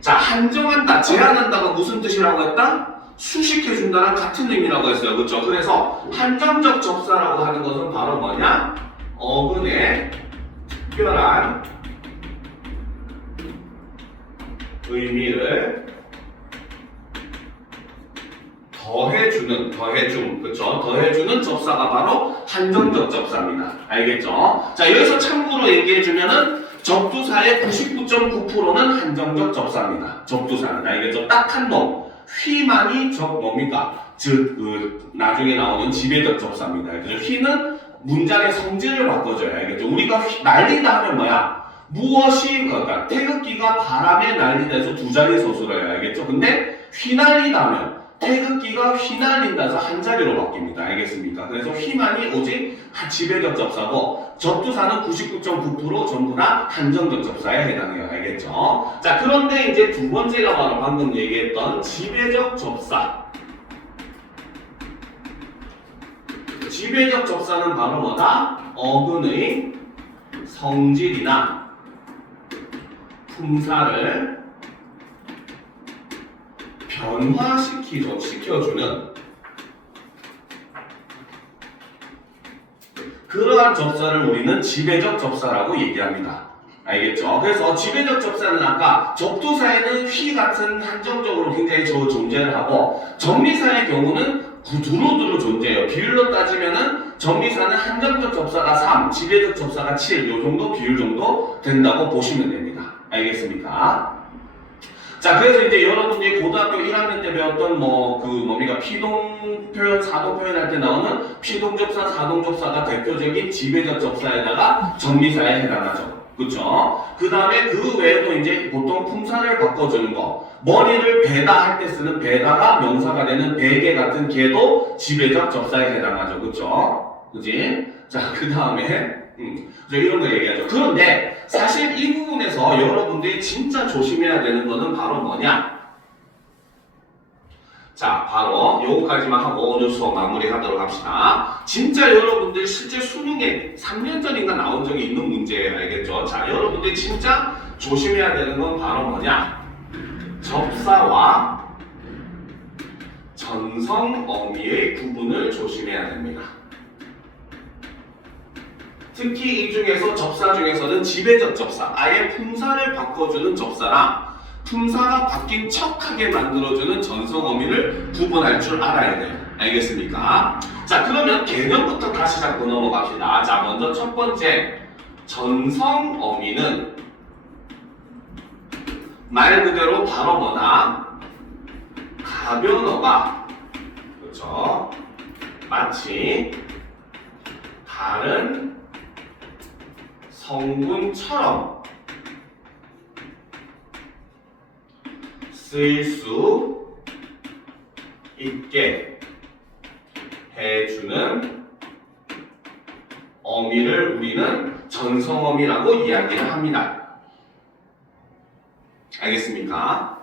자, 한정한다, 제한한다가 무슨 뜻이라고 했다? 수식해준다는 같은 의미라고 했어요. 그렇죠? 그래서 한정적 접사라고 하는 것은 바로 뭐냐? 어근의 특별한 의미를 더해주는 접사가 바로 한정적 접사입니다. 알겠죠? 자, 여기서 참고로 얘기해주면은 접두사의 99.9%는 한정적 접사입니다. 접두사는. 알겠죠? 딱 한 놈. 휘만이 뭡니까? 즉, 나중에 나오는 지배적 접사입니다. 알겠죠? 휘는 문장의 성질을 바꿔줘요. 알겠죠? 우리가 날리다 하면 뭐야? 무엇이, 그러니까 태극기가 바람에 날리다에서 두 자리 서술어요. 알겠죠? 근데 휘날리다 하면 태극기가 휘날린다 해서 한 자리로 바뀝니다. 알겠습니까? 그래서 휘만이 오직 지배적 접사고 접두사는 99.9% 전부 다 한정적 접사에 해당해요. 알겠죠? 자, 그런데 이제 두 번째가 바로 방금 얘기했던 지배적 접사. 지배적 접사는 바로 뭐다? 어근의 성질이나 품사를 변화시켜주는 그러한 접사를 우리는 지배적 접사라고 얘기합니다. 알겠죠? 그래서 지배적 접사는 아까 접두사에는 휘 같은 한정적으로 굉장히 존재를 하고 접미사의 경우는 두루두루 존재해요. 비율로 따지면은 접미사는 한정적 접사가 3, 지배적 접사가 7, 요 정도 비율 정도 된다고 보시면 됩니다. 알겠습니까? 자, 그래서 이제 여러분들이 고등학교 1학년 때 배웠던 피동 표현, 사동 표현 할 때 나오는 피동접사, 사동접사가 대표적인 지배적 접사에다가 접미사에 해당하죠. 그쵸? 그 다음에 그 외에도 이제 보통 품사를 바꿔주는 거. 머리를 베다 할 때 쓰는 베다가 명사가 되는 베개 같은 개도 지배적 접사에 해당하죠. 그쵸? 그지? 자, 그 다음에 이런 거 얘기하죠. 그런데 사실 이 부분에서 여러분들이 진짜 조심해야 되는 거는 바로 뭐냐? 자, 바로 요거까지만 하고 오늘 수업 마무리하도록 합시다. 진짜 여러분들 실제 수능에 3년 전인가 나온 적이 있는 문제예요. 알겠죠? 자, 여러분들이 진짜 조심해야 되는 건 바로 뭐냐? 접사와 전성 어미의 구분을 조심해야 됩니다. 특히 이 중에서 접사 중에서는 지배적 접사, 아예 품사를 바꿔주는 접사랑 품사가 바뀐 척하게 만들어주는 전성 어미를 구분할 줄 알아야 돼요. 알겠습니까? 자, 그러면 개념부터 다시 잡고 넘어갑시다. 자, 먼저 첫 번째 전성 어미는 말 그대로 발어거나 가변어가 그렇죠? 마치 다른 성분처럼 쓰일 수 있게 해주는 어미를 우리는 전성어미라고 이야기를 합니다. 알겠습니까?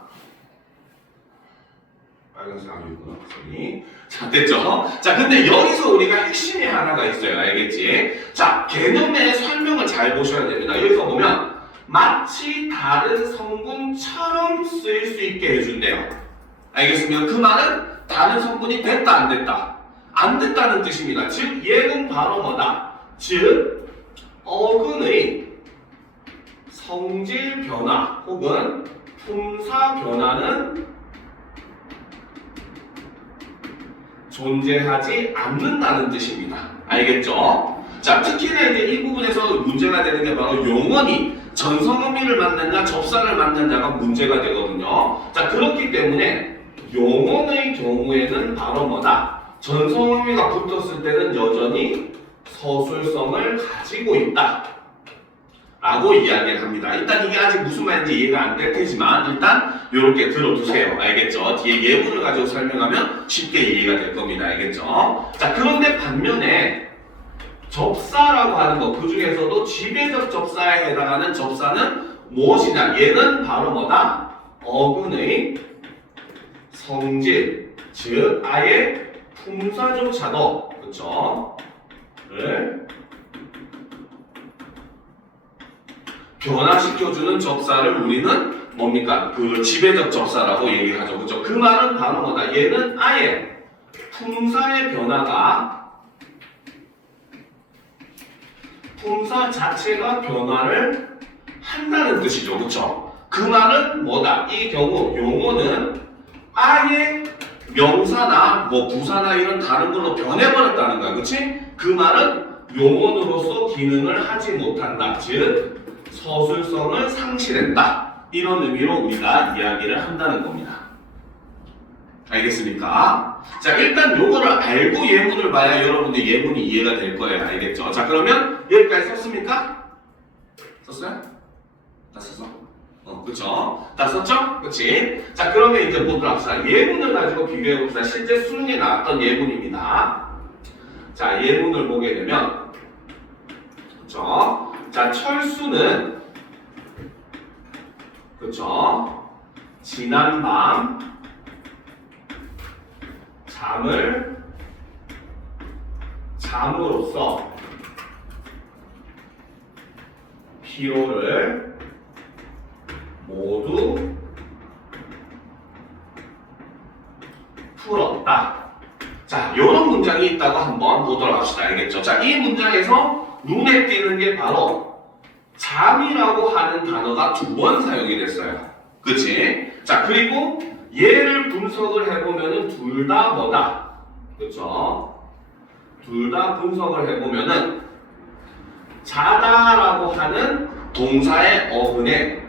빨간색 아니구나. 자, 됐죠? 자, 근데 여기서 우리가 핵심이 하나가 있어요. 알겠지? 자, 개념의 설명을 잘 보셔야 됩니다. 여기서 보면 마치 다른 성분처럼 쓰일 수 있게 해준대요. 알겠습니까? 그 말은 다른 성분이 됐다 안 됐다? 안 됐다는 뜻입니다. 즉 얘는 바로 뭐다? 즉 어근의 성질 변화 혹은 품사 변화는 존재하지 않는다는 뜻입니다. 알겠죠? 자, 특히나 이제 이 부분에서 문제가 되는 게 바로 용언이 전성어미를 만났냐 접사를 만났냐가 문제가 되거든요. 자, 그렇기 때문에 용언의 경우에는 바로 뭐다? 전성어미가 붙었을 때는 여전히 서술성을 가지고 있다 라고 이야기를 합니다. 일단 이게 아직 무슨 말인지 이해가 안 될 테지만 일단 이렇게 들어두세요. 알겠죠? 뒤에 예문을 가지고 설명하면 쉽게 이해가 될 겁니다. 알겠죠? 자, 그런데 반면에 접사라고 하는 것, 그 중에서도 지배적 접사에 해당하는 접사는 무엇이냐? 얘는 바로 뭐다? 어근의 성질, 즉 아예 품사조차도 그쵸? 를 변화시켜주는 접사를 우리는 뭡니까? 그 지배적 접사라고 얘기하죠. 그죠? 그 말은 바로 뭐다? 얘는 아예 품사의 변화가 품사 자체가 변화를 한다는 뜻이죠. 그쵸? 그 말은 뭐다? 이 경우 용어는 아예 명사나 뭐 부사나 이런 다른 걸로 변해버렸다는 거야. 그치? 그 말은 용언으로서 기능을 하지 못한다. 즉 서술성을 상실했다. 이런 의미로 우리가 이야기를 한다는 겁니다. 알겠습니까? 자, 일단 요거를 알고 예문을 봐야 여러분들 예문이 이해가 될 거예요. 알겠죠? 자, 그러면 여기까지 썼습니까? 썼어요? 다 썼어? 그쵸? 다 썼죠? 그치? 자, 그러면 이제 보도록 합시다. 예문을 가지고 비교해봅시다. 실제 수능에 나왔던 예문입니다. 자, 예문을 보게 되면 그쵸? 자, 철수는 그쵸? 지난 밤 잠을 잠으로써 피로를 모두 풀었다. 자, 이런 문장이 있다고 한번 보도록 합시다. 알겠죠? 자, 이 문장에서 눈에 띄는 게 바로 잠이라고 하는 단어가 2번 사용이 됐어요. 그치? 자, 그리고 얘를 분석을 해보면은 둘 다 뭐다? 그쵸? 둘 다 분석을 해보면은 자다라고 하는 동사의 어근에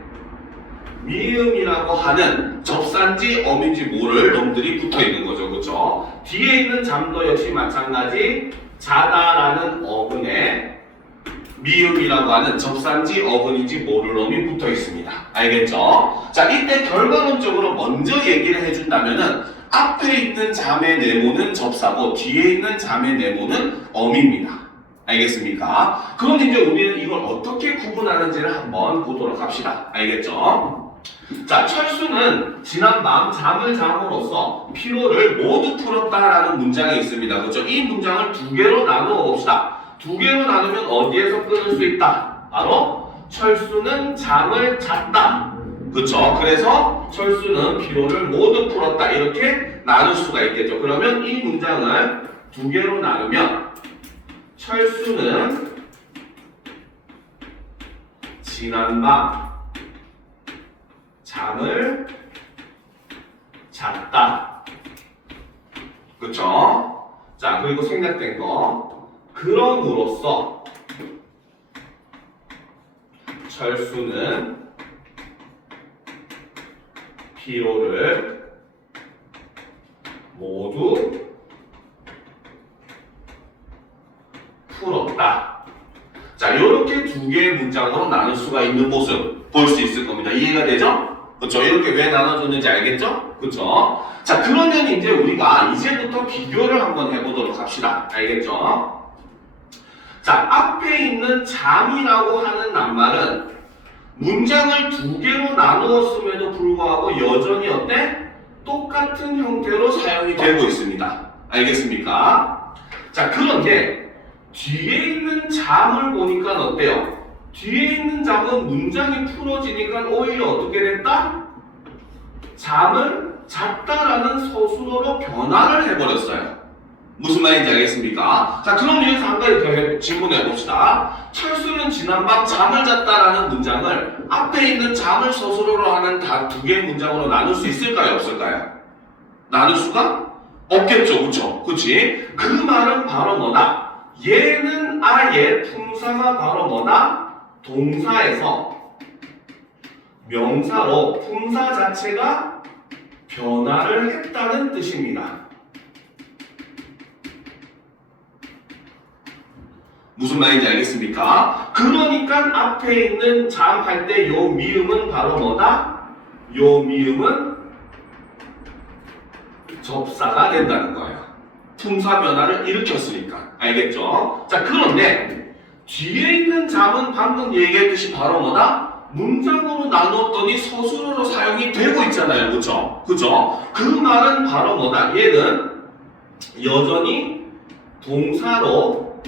미음이라고 하는 접사인지 어민지 모를 놈들이 붙어있는 거죠. 그쵸? 뒤에 있는 잠도 역시 마찬가지 자다라는 어근에 미음이라고 하는 접사인지 어근인지 모를 놈이 붙어 있습니다. 알겠죠? 자, 이때 결과론적으로 먼저 얘기를 해준다면은 앞에 있는 잠의 네모는 접사고 뒤에 있는 잠의 네모는 어미입니다. 알겠습니까? 그럼 이제 우리는 이걸 어떻게 구분하는지를 한번 보도록 합시다. 알겠죠? 자, 철수는 지난 밤 잠을 잠으로써 피로를 모두 풀었다라는 문장이 있습니다. 그렇죠? 이 문장을 2개로 나누어 봅시다. 2개로 나누면 어디에서 끊을 수 있다? 바로 철수는 잠을 잤다. 그쵸? 그래서 철수는 피로를 모두 풀었다. 이렇게 나눌 수가 있겠죠. 그러면 이 문장을 2개로 나누면 철수는 지난밤 잠을 잤다. 그쵸? 자, 그리고 생략된 거. 그럼으로써 철수는 피로를 모두 풀었다. 자, 이렇게 두 개의 문장으로 나눌 수가 있는 모습 볼 수 있을 겁니다. 이해가 되죠? 그렇죠? 이렇게 왜 나눠줬는지 알겠죠? 그렇죠? 자, 그러면 이제 우리가 이제부터 비교를 한번 해보도록 합시다. 알겠죠? 자, 앞에 있는 잠이라고 하는 낱말은 문장을 두 개로 나누었음에도 불구하고 여전히 어때? 똑같은 형태로 사용이 되고 있습니다. 알겠습니까? 자, 그런데 뒤에 있는 잠을 보니까 어때요? 뒤에 있는 잠은 문장이 풀어지니까 오히려 어떻게 됐다? 잠을 잤다라는 서술어로 변화를 해버렸어요. 무슨 말인지 알겠습니까? 자, 그럼 여기서 한 가지 더 질문해 봅시다. 철수는 지난밤 잠을 잤다라는 문장을 앞에 있는 잠을 서술어로 하는 두 개의 문장으로 나눌 수 있을까요? 없을까요? 나눌 수가 없겠죠. 그쵸? 그치? 그 말은 바로 뭐다? 얘는 아예 품사가 바로 뭐다? 동사에서 명사로 품사 자체가 변화를 했다는 뜻입니다. 무슨 말인지 알겠습니까? 그러니까 앞에 있는 잠 할 때 요 미음은 바로 뭐다? 요 미음은 접사가 된다는 거예요. 품사 변화를 일으켰으니까. 알겠죠? 자, 그런데 뒤에 있는 잠은 방금 얘기했듯이 바로 뭐다? 문장으로 나눴더니 서술어로 사용이 되고 있잖아요. 그쵸? 그죠? 그 말은 바로 뭐다? 얘는 여전히 동사로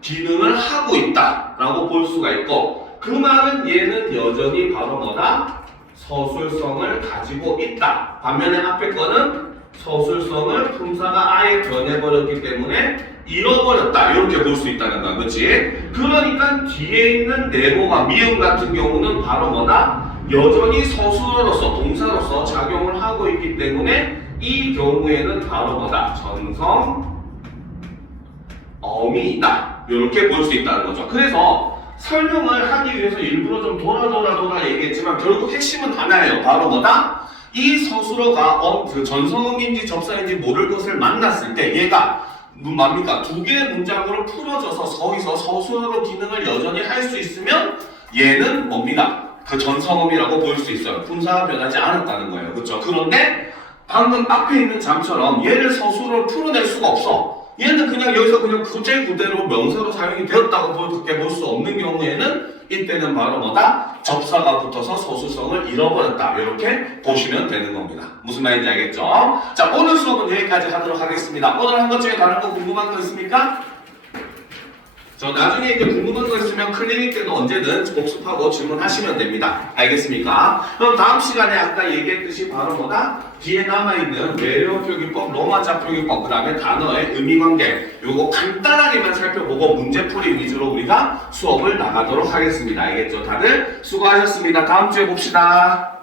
기능을 하고 있다라고 볼 수가 있고, 그 말은 얘는 여전히 바로 뭐다? 서술성을 가지고 있다. 반면에 앞에 거는 서술성을 품사가 아예 변해버렸기 때문에 잃어버렸다. 이렇게 볼 수 있다는 거야. 그치? 그러니까 뒤에 있는 네모가 미음 같은 경우는 바로 뭐다? 여전히 서술어로서 동사로서 작용을 하고 있기 때문에 이 경우에는 바로 뭐다? 전성 어미이다. 이렇게 볼 수 있다는 거죠. 그래서 설명을 하기 위해서 일부러 좀 돌아 얘기했지만 결국 핵심은 하나예요. 바로 뭐다? 이 서술어가 전성음인지 접사인지 모를 것을 만났을 때 얘가 뭡니까? 두 개의 문장으로 풀어져서 거기서 서술어로 기능을 여전히 할 수 있으면 얘는 뭡니다? 그 전성음이라고 볼 수 있어요. 품사가 변하지 않았다는 거예요. 그렇죠? 그런데 방금 앞에 있는 잠처럼 얘를 서술어로 풀어낼 수가 없어. 얘는 그냥 여기서 그냥 그대로 명사로 사용이 되었다고 그렇게 볼 수 없는 경우에는 이때는 바로 뭐다? 접사가 붙어서 서술성을 잃어버렸다. 이렇게 보시면 되는 겁니다. 무슨 말인지 알겠죠? 자, 오늘 수업은 여기까지 하도록 하겠습니다. 오늘 한 것 중에 다른 거 궁금한 거 있습니까? 저 나중에 이제 궁금한 거 있으면 클리닉 때도 언제든 복습하고 질문하시면 됩니다. 알겠습니까? 그럼 다음 시간에 아까 얘기했듯이 바로 뭐다? 뒤에 남아있는 외래어 표기법, 로마자 표기법, 그 다음에 단어의 의미관계 요거 간단하게만 살펴보고 문제풀이 위주로 우리가 수업을 나가도록 하겠습니다. 알겠죠? 다들 수고하셨습니다. 다음 주에 봅시다.